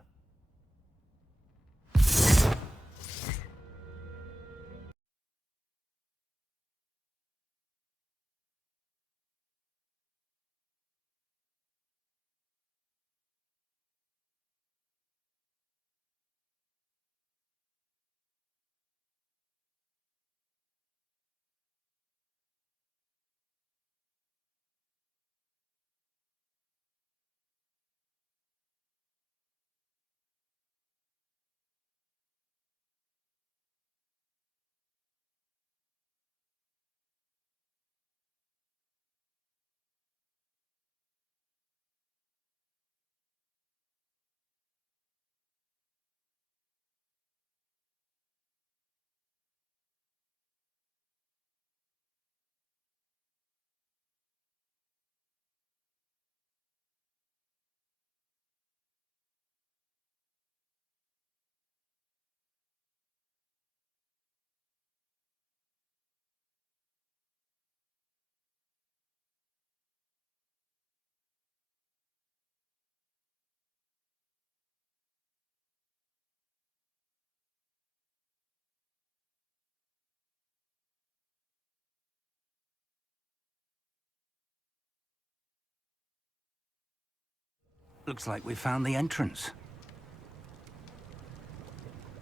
Looks like we found the entrance.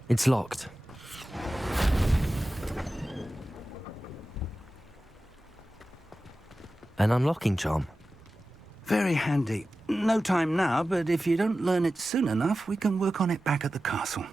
It's locked. An unlocking charm. Very handy. No time now, but if you don't learn it soon enough, we can work on it back at the castle.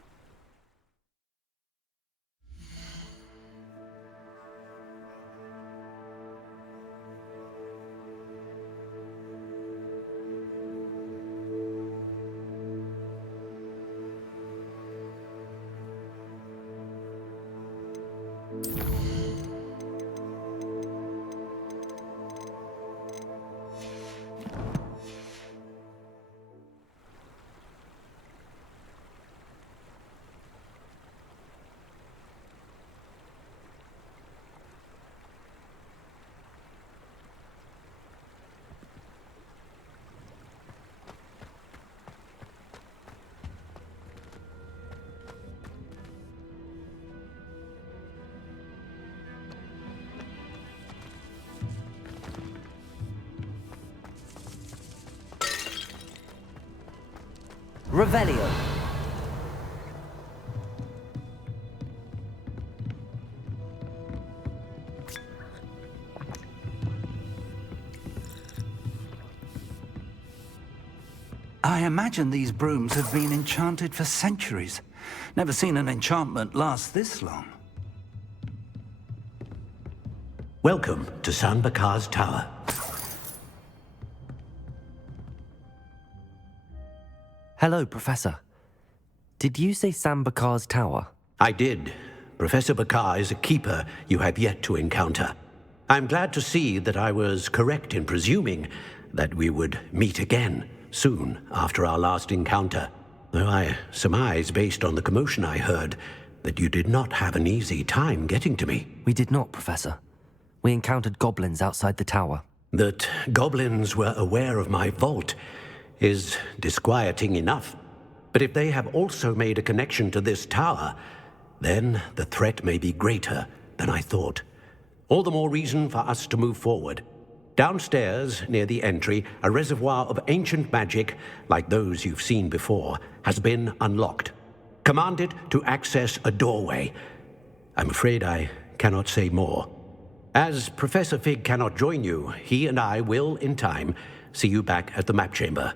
Revelio. I imagine these brooms have been enchanted for centuries. Never seen an enchantment last this long. Welcome to San Bakar's Tower. Hello, Professor. Did you say Sam Bakar's tower? I did. Professor Bakar is a keeper you have yet to encounter. I'm glad to see that I was correct in presuming that we would meet again soon after our last encounter, though I surmise, based on the commotion I heard, that you did not have an easy time getting to me. We did not, Professor. We encountered goblins outside the tower. That goblins were aware of my vault is disquieting enough. But if they have also made a connection to this tower, then the threat may be greater than I thought. All the more reason for us to move forward. Downstairs, near the entry, a reservoir of ancient magic, like those you've seen before, has been unlocked. Command it to access a doorway. I'm afraid I cannot say more. As Professor Fig cannot join you, he and I will, in time, see you back at the map chamber.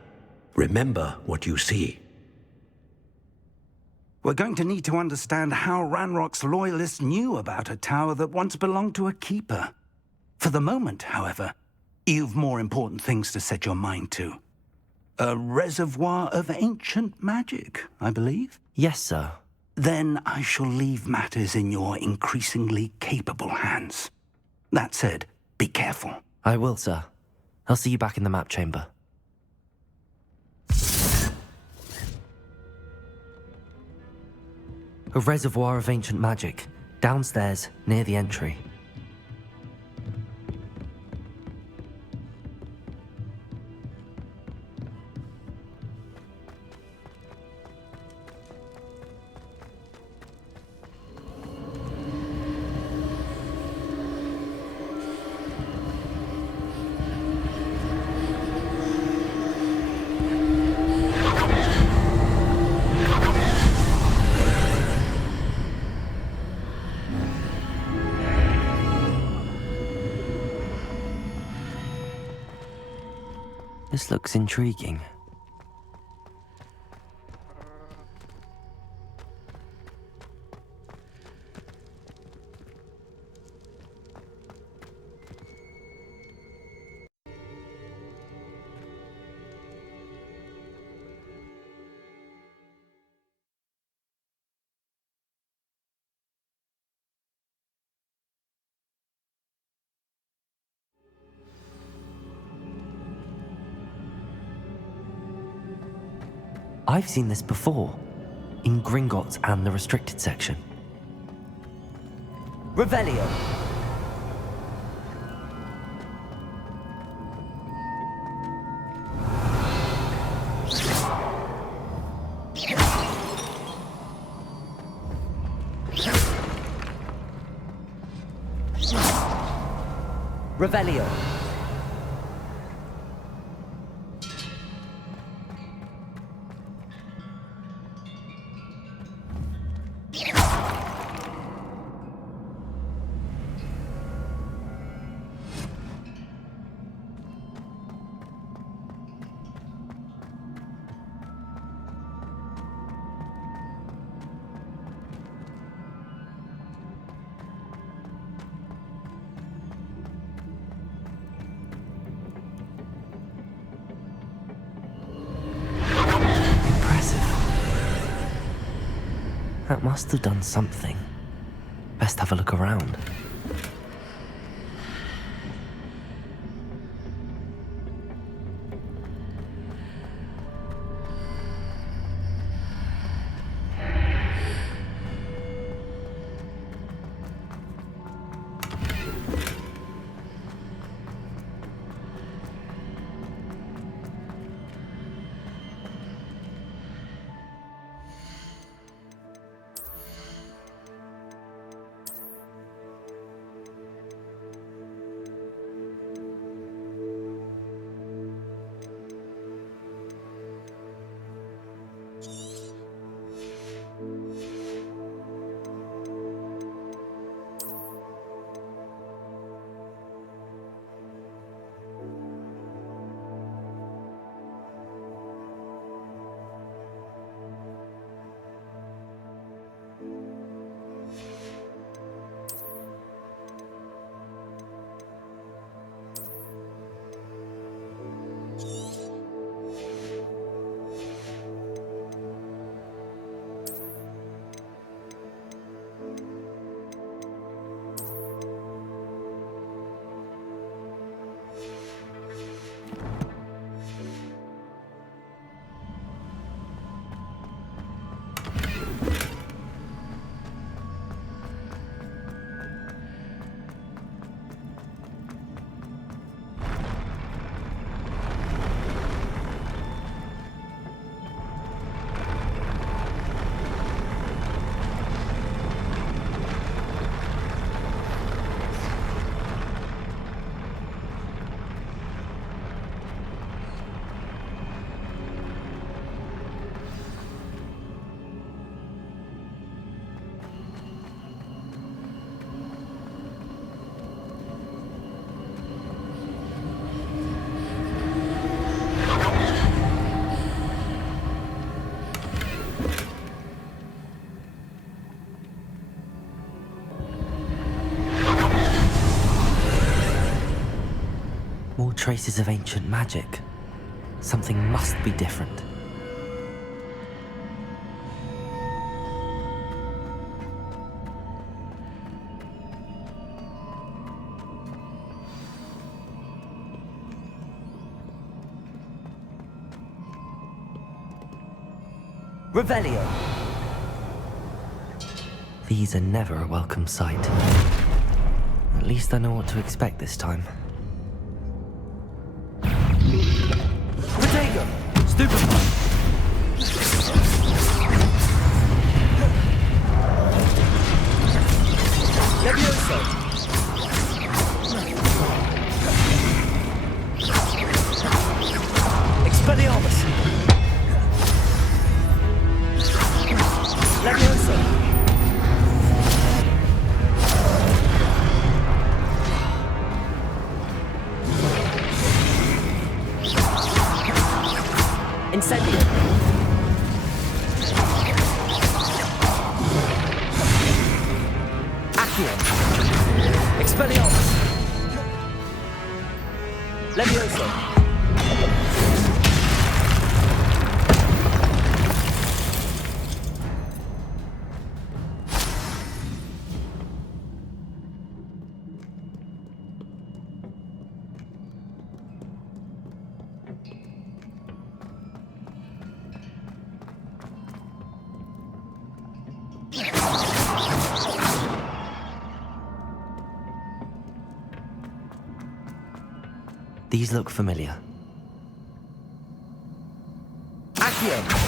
Remember what you see. We're going to need to understand how Ranrock's loyalists knew about a tower that once belonged to a keeper. For the moment, however, you've more important things to set your mind to. A reservoir of ancient magic, I believe? Yes, sir. Then I shall leave matters in your increasingly capable hands. That said, be careful. I will, sir. I'll see you back in the map chamber. A reservoir of ancient magic, downstairs, near the entry. This looks intriguing. I've seen this before, in Gringotts and the restricted section. Revelio! Revelio! That must have done something. Best have a look around. More traces of ancient magic. Something must be different. Revelio. These are never a welcome sight. At least I know what to expect this time. Protego! Stupefy! Levioso! Expelliarmus! Levioso! Incendio! Accio! Expelliarmus! Levioso! These look familiar. Accio!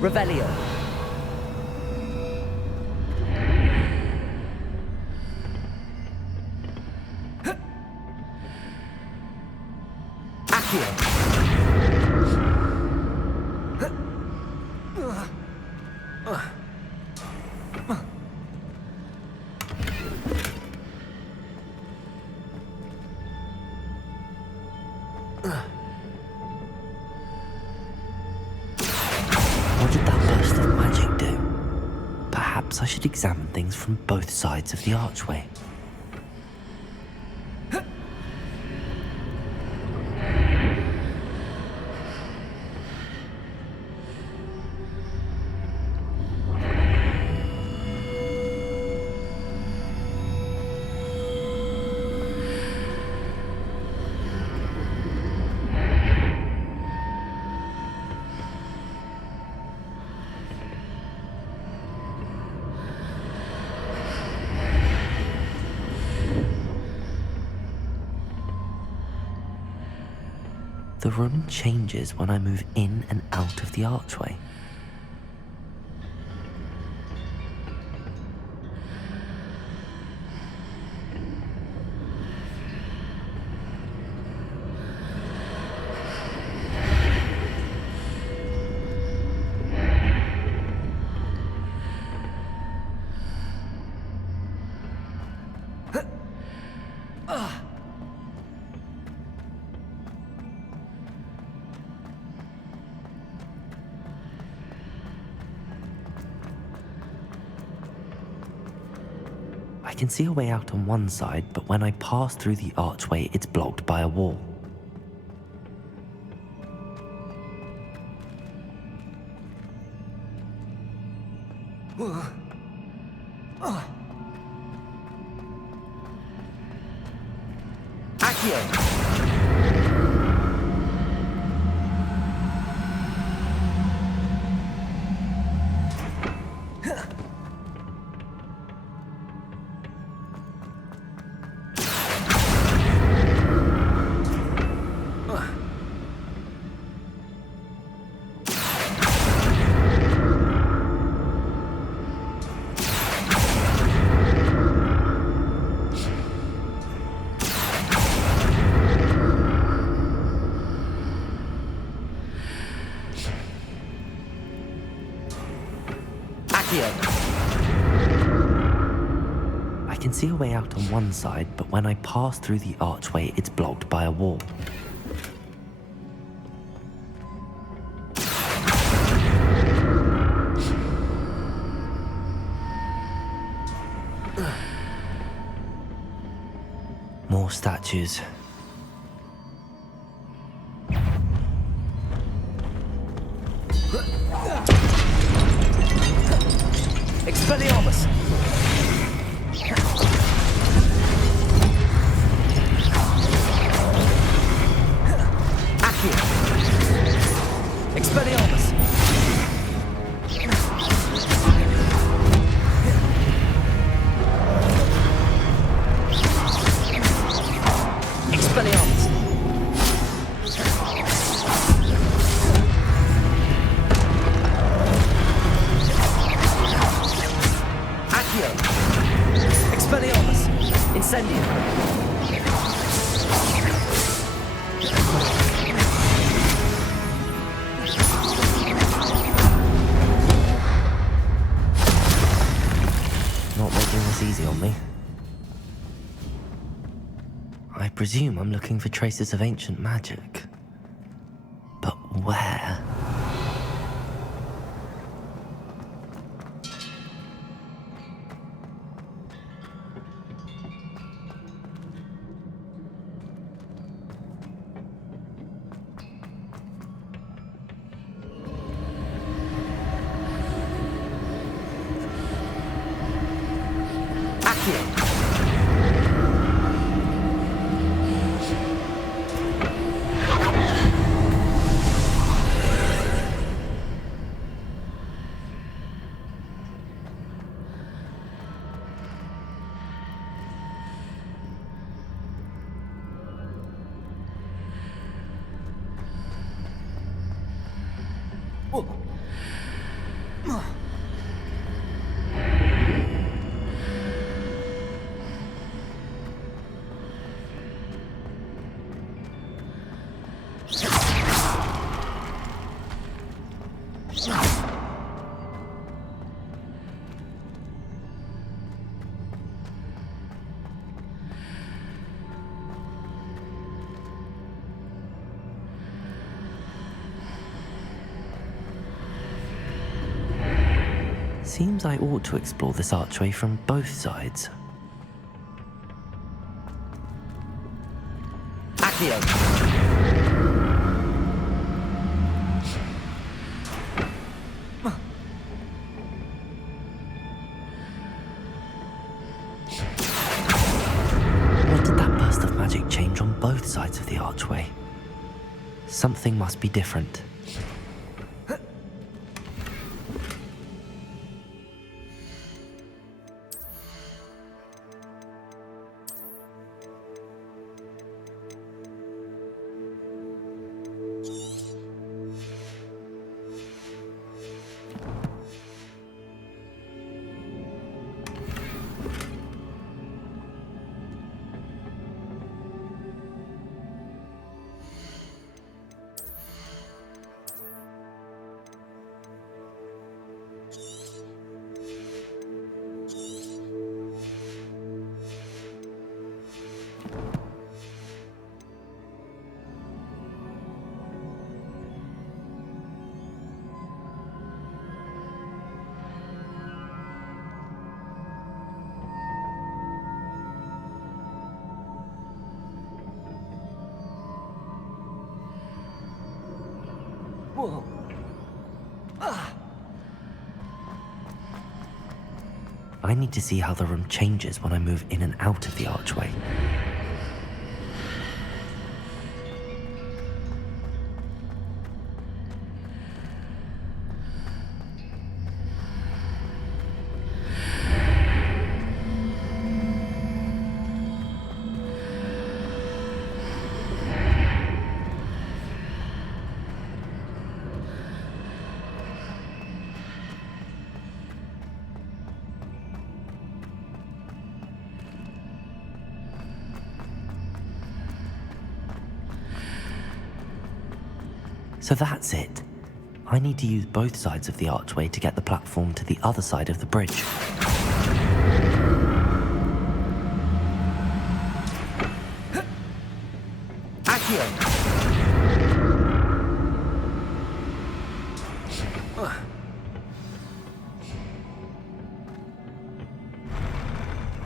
Revelio. Accio. What did that burst of magic do? Perhaps I should examine things from both sides of the archway. The room changes when I move in and out of the archway. I can see a way out on one side, but when I pass through the archway, it's blocked by a wall. Accio! I can see a way out on one side, but when I pass through the archway, it's blocked by a wall. More statues. Expelliarmus! Accio! Expelliarmus! Expelliarmus! Accio! Expelliarmus! Incendio! Not making this easy on me. I presume I'm looking for traces of ancient magic. But where? Accio! Seems I ought to explore this archway from both sides. Accio! What did that burst of magic change on both sides of the archway? Something must be different. Whoa. I need to see how the room changes when I move in and out of the archway. So that's it. I need to use both sides of the archway to get the platform to the other side of the bridge. Accio!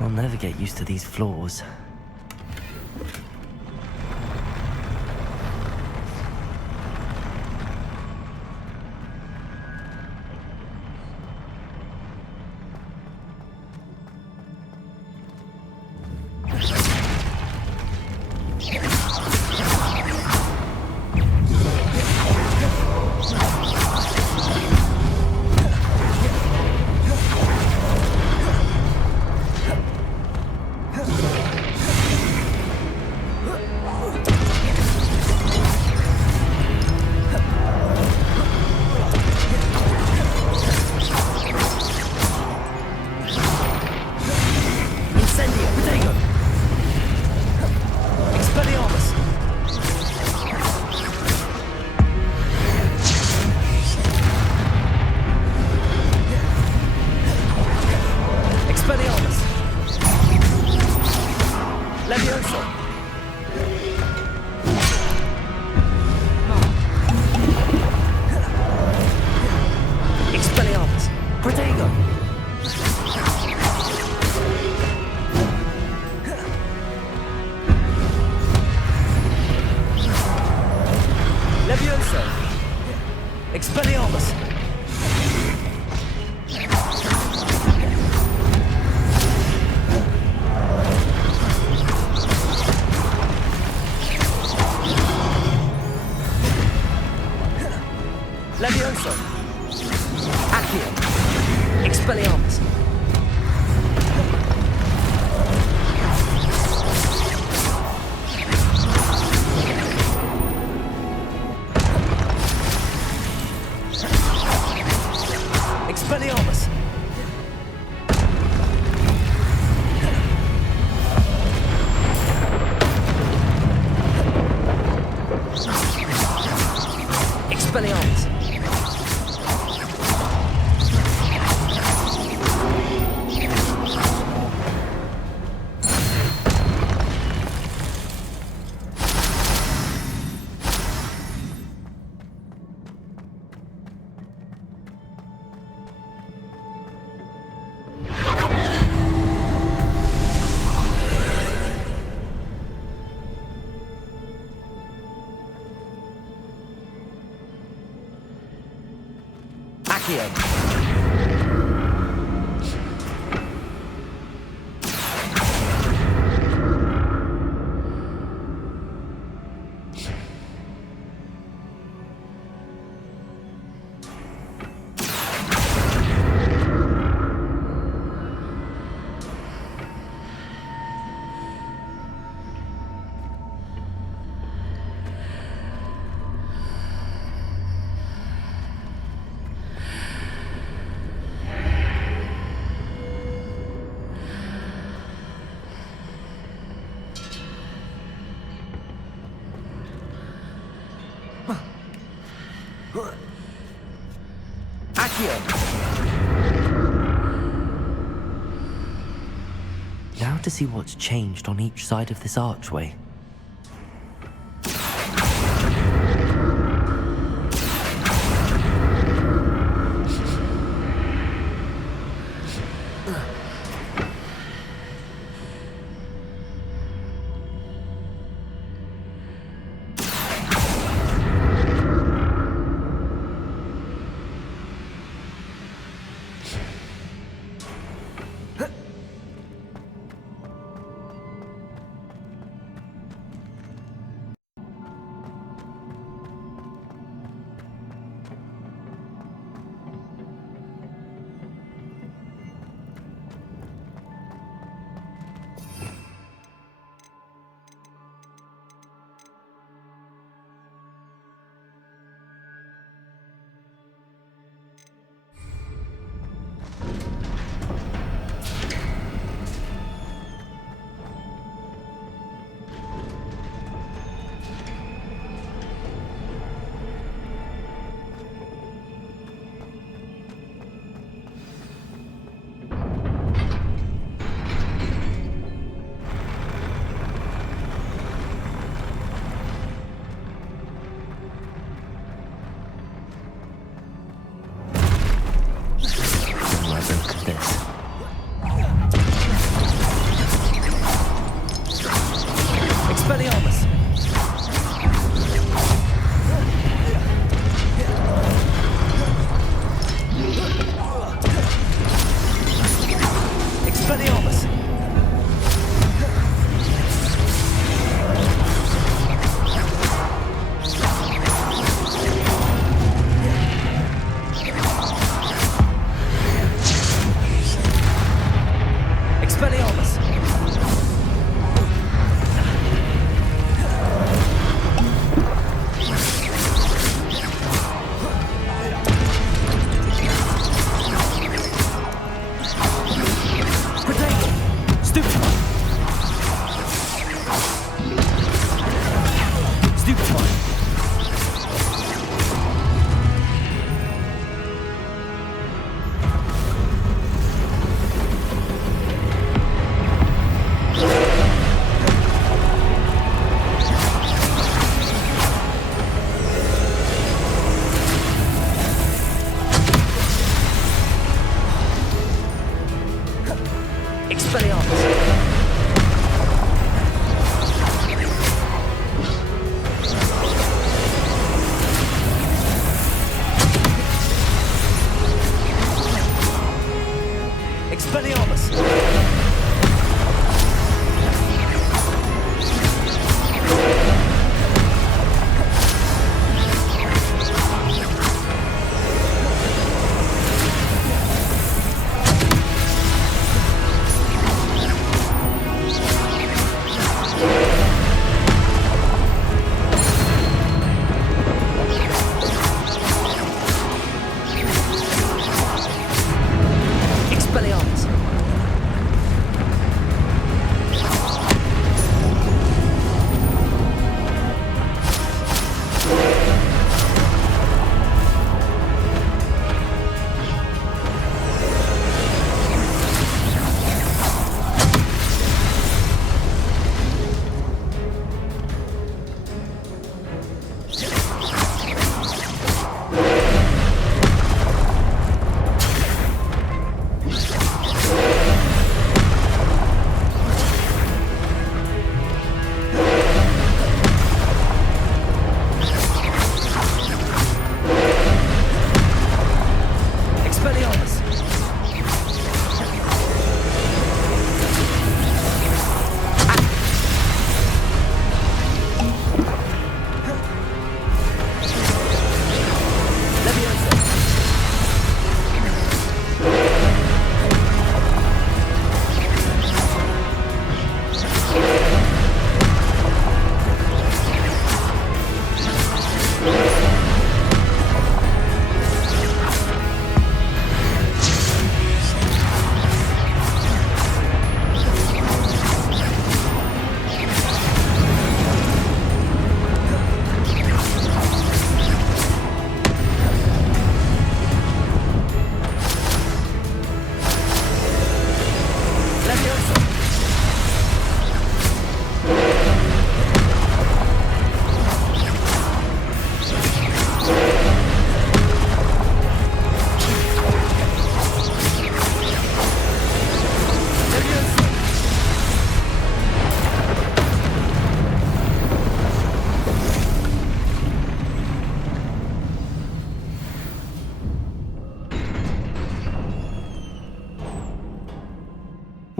I'll never get used to these floors. Accio. Now to see what's changed on each side of this archway.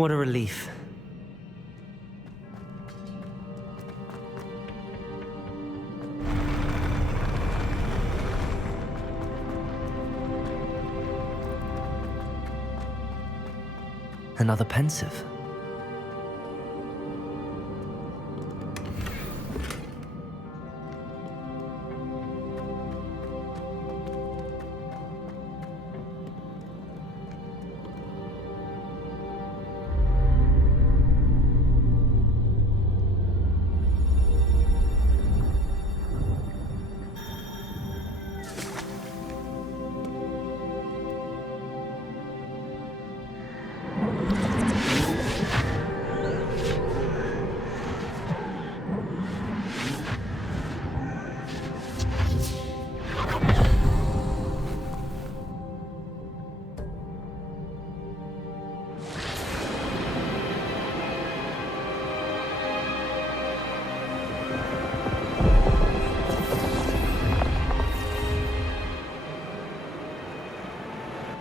What a relief. Another pensive.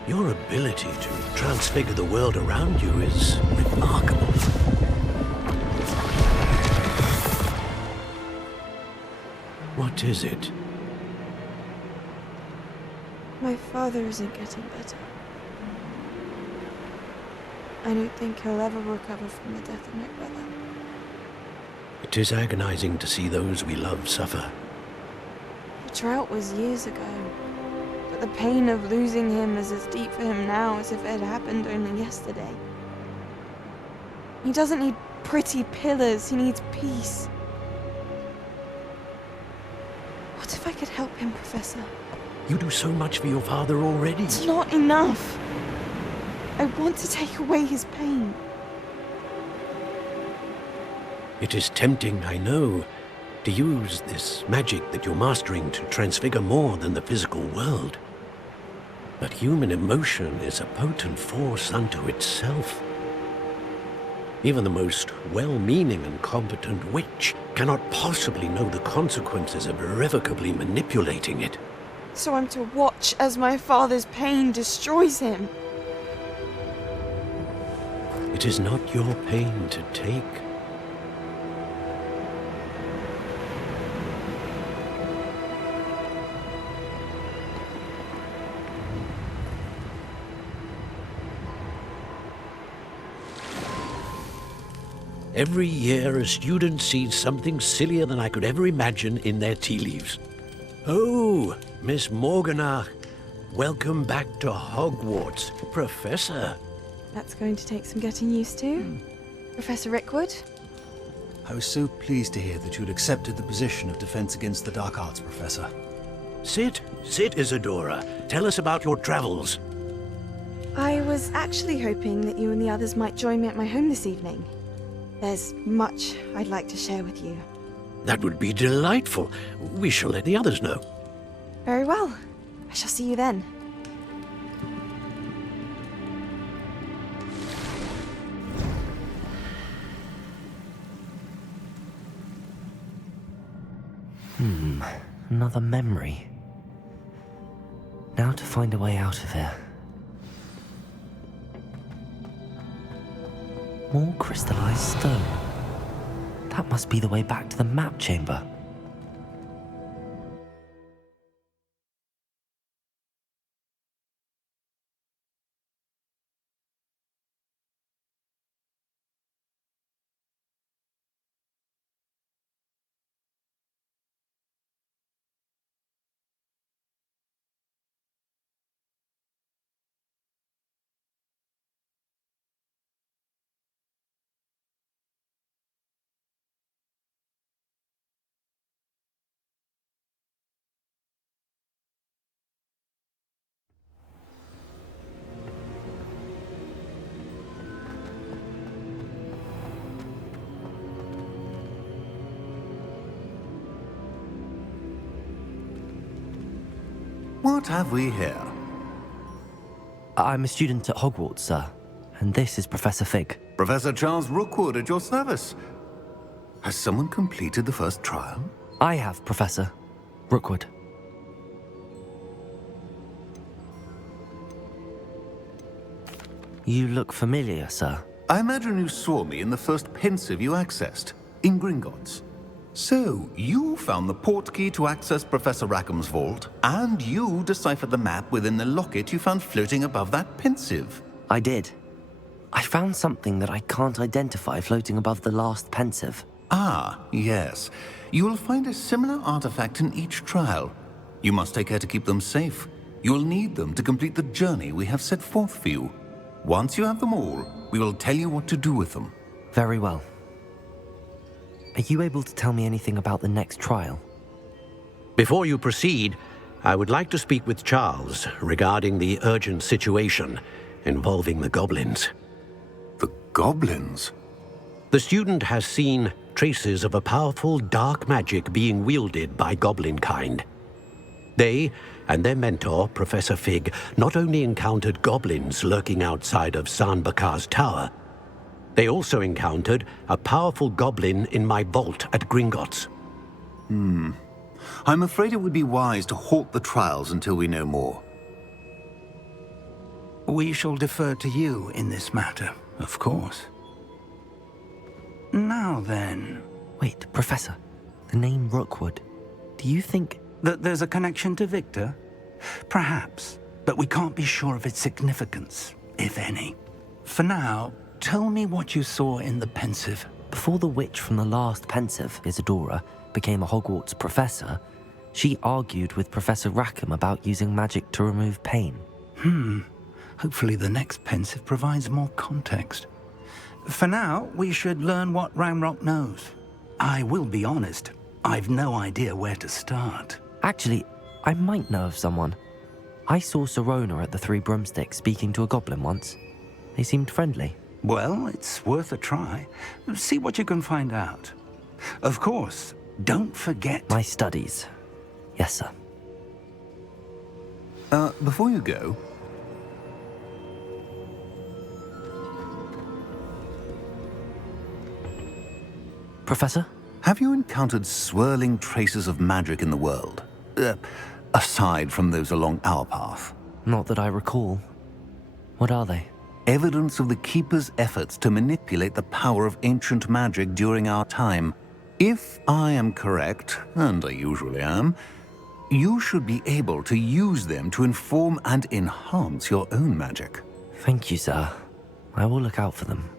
Your ability to transfigure the world around you is remarkable. What is it? My father isn't getting better. I don't think he'll ever recover from the death of my brother. It is agonizing to see those we love suffer. The drought was years ago, but the pain of losing him is as deep for him now as if it had happened only yesterday. He doesn't need pretty pillars, he needs peace. What if I could help him, Professor? You do so much for your father already. It's not enough. I want to take away his pain. It is tempting, I know, to use this magic that you're mastering to transfigure more than the physical world. But human emotion is a potent force unto itself. Even the most well-meaning and competent witch cannot possibly know the consequences of irrevocably manipulating it. So I'm to watch as my father's pain destroys him. It is not your pain to take. Every year, a student sees something sillier than I could ever imagine in their tea leaves. Oh, Miss Morganach, welcome back to Hogwarts, Professor. That's going to take some getting used to. Professor Rickwood? I was so pleased to hear that you'd accepted the position of Defense Against the Dark Arts, Professor. Sit, Isadora. Tell us about your travels. I was actually hoping that you and the others might join me at my home this evening. There's much I'd like to share with you. That would be delightful. We shall let the others know. Very well. I shall see you then. Another memory. Now to find a way out of here. More crystallized stone. That must be the way back to the map chamber. What have we here? I'm a student at Hogwarts, sir, and this is Professor Fig. Professor Charles Rookwood at your service. Has someone completed the first trial? I have, Professor Rookwood. You look familiar, sir. I imagine you saw me in the first pensive you accessed, in Gringotts. So, you found the portkey to access Professor Rackham's vault, and you deciphered the map within the locket you found floating above that pensive. I did. I found something that I can't identify floating above the last pensive. Ah, yes. You will find a similar artifact in each trial. You must take care to keep them safe. You will need them to complete the journey we have set forth for you. Once you have them all, we will tell you what to do with them. Very well. Are you able to tell me anything about the next trial? Before you proceed, I would like to speak with Charles regarding the urgent situation involving the goblins. The goblins? The student has seen traces of a powerful dark magic being wielded by goblin kind. They and their mentor, Professor Fig, not only encountered goblins lurking outside of Sanbakar's tower, they also encountered a powerful goblin in my vault at Gringotts. I'm afraid it would be wise to halt the trials until we know more. We shall defer to you in this matter, of course. Now then... Wait, Professor. The name Rookwood. Do you think... that there's a connection to Victor? Perhaps, but we can't be sure of its significance, if any. For now, tell me what you saw in the pensive. Before the witch from the last pensive, Isadora, became a Hogwarts professor, she argued with Professor Rackham about using magic to remove pain. Hopefully the next pensive provides more context. For now, we should learn what Ramrock knows. I will be honest, I've no idea where to start. Actually, I might know of someone. I saw Serona at the Three Broomsticks speaking to a goblin once. They seemed friendly. Well, it's worth a try. See what you can find out. Of course, don't forget... my studies. Yes, sir. Before you go... Professor? Have you encountered swirling traces of magic in the world? Aside from those along our path? Not that I recall. What are they? Evidence of the Keeper's efforts to manipulate the power of ancient magic during our time. If I am correct, and I usually am, you should be able to use them to inform and enhance your own magic. Thank you, sir. I will look out for them.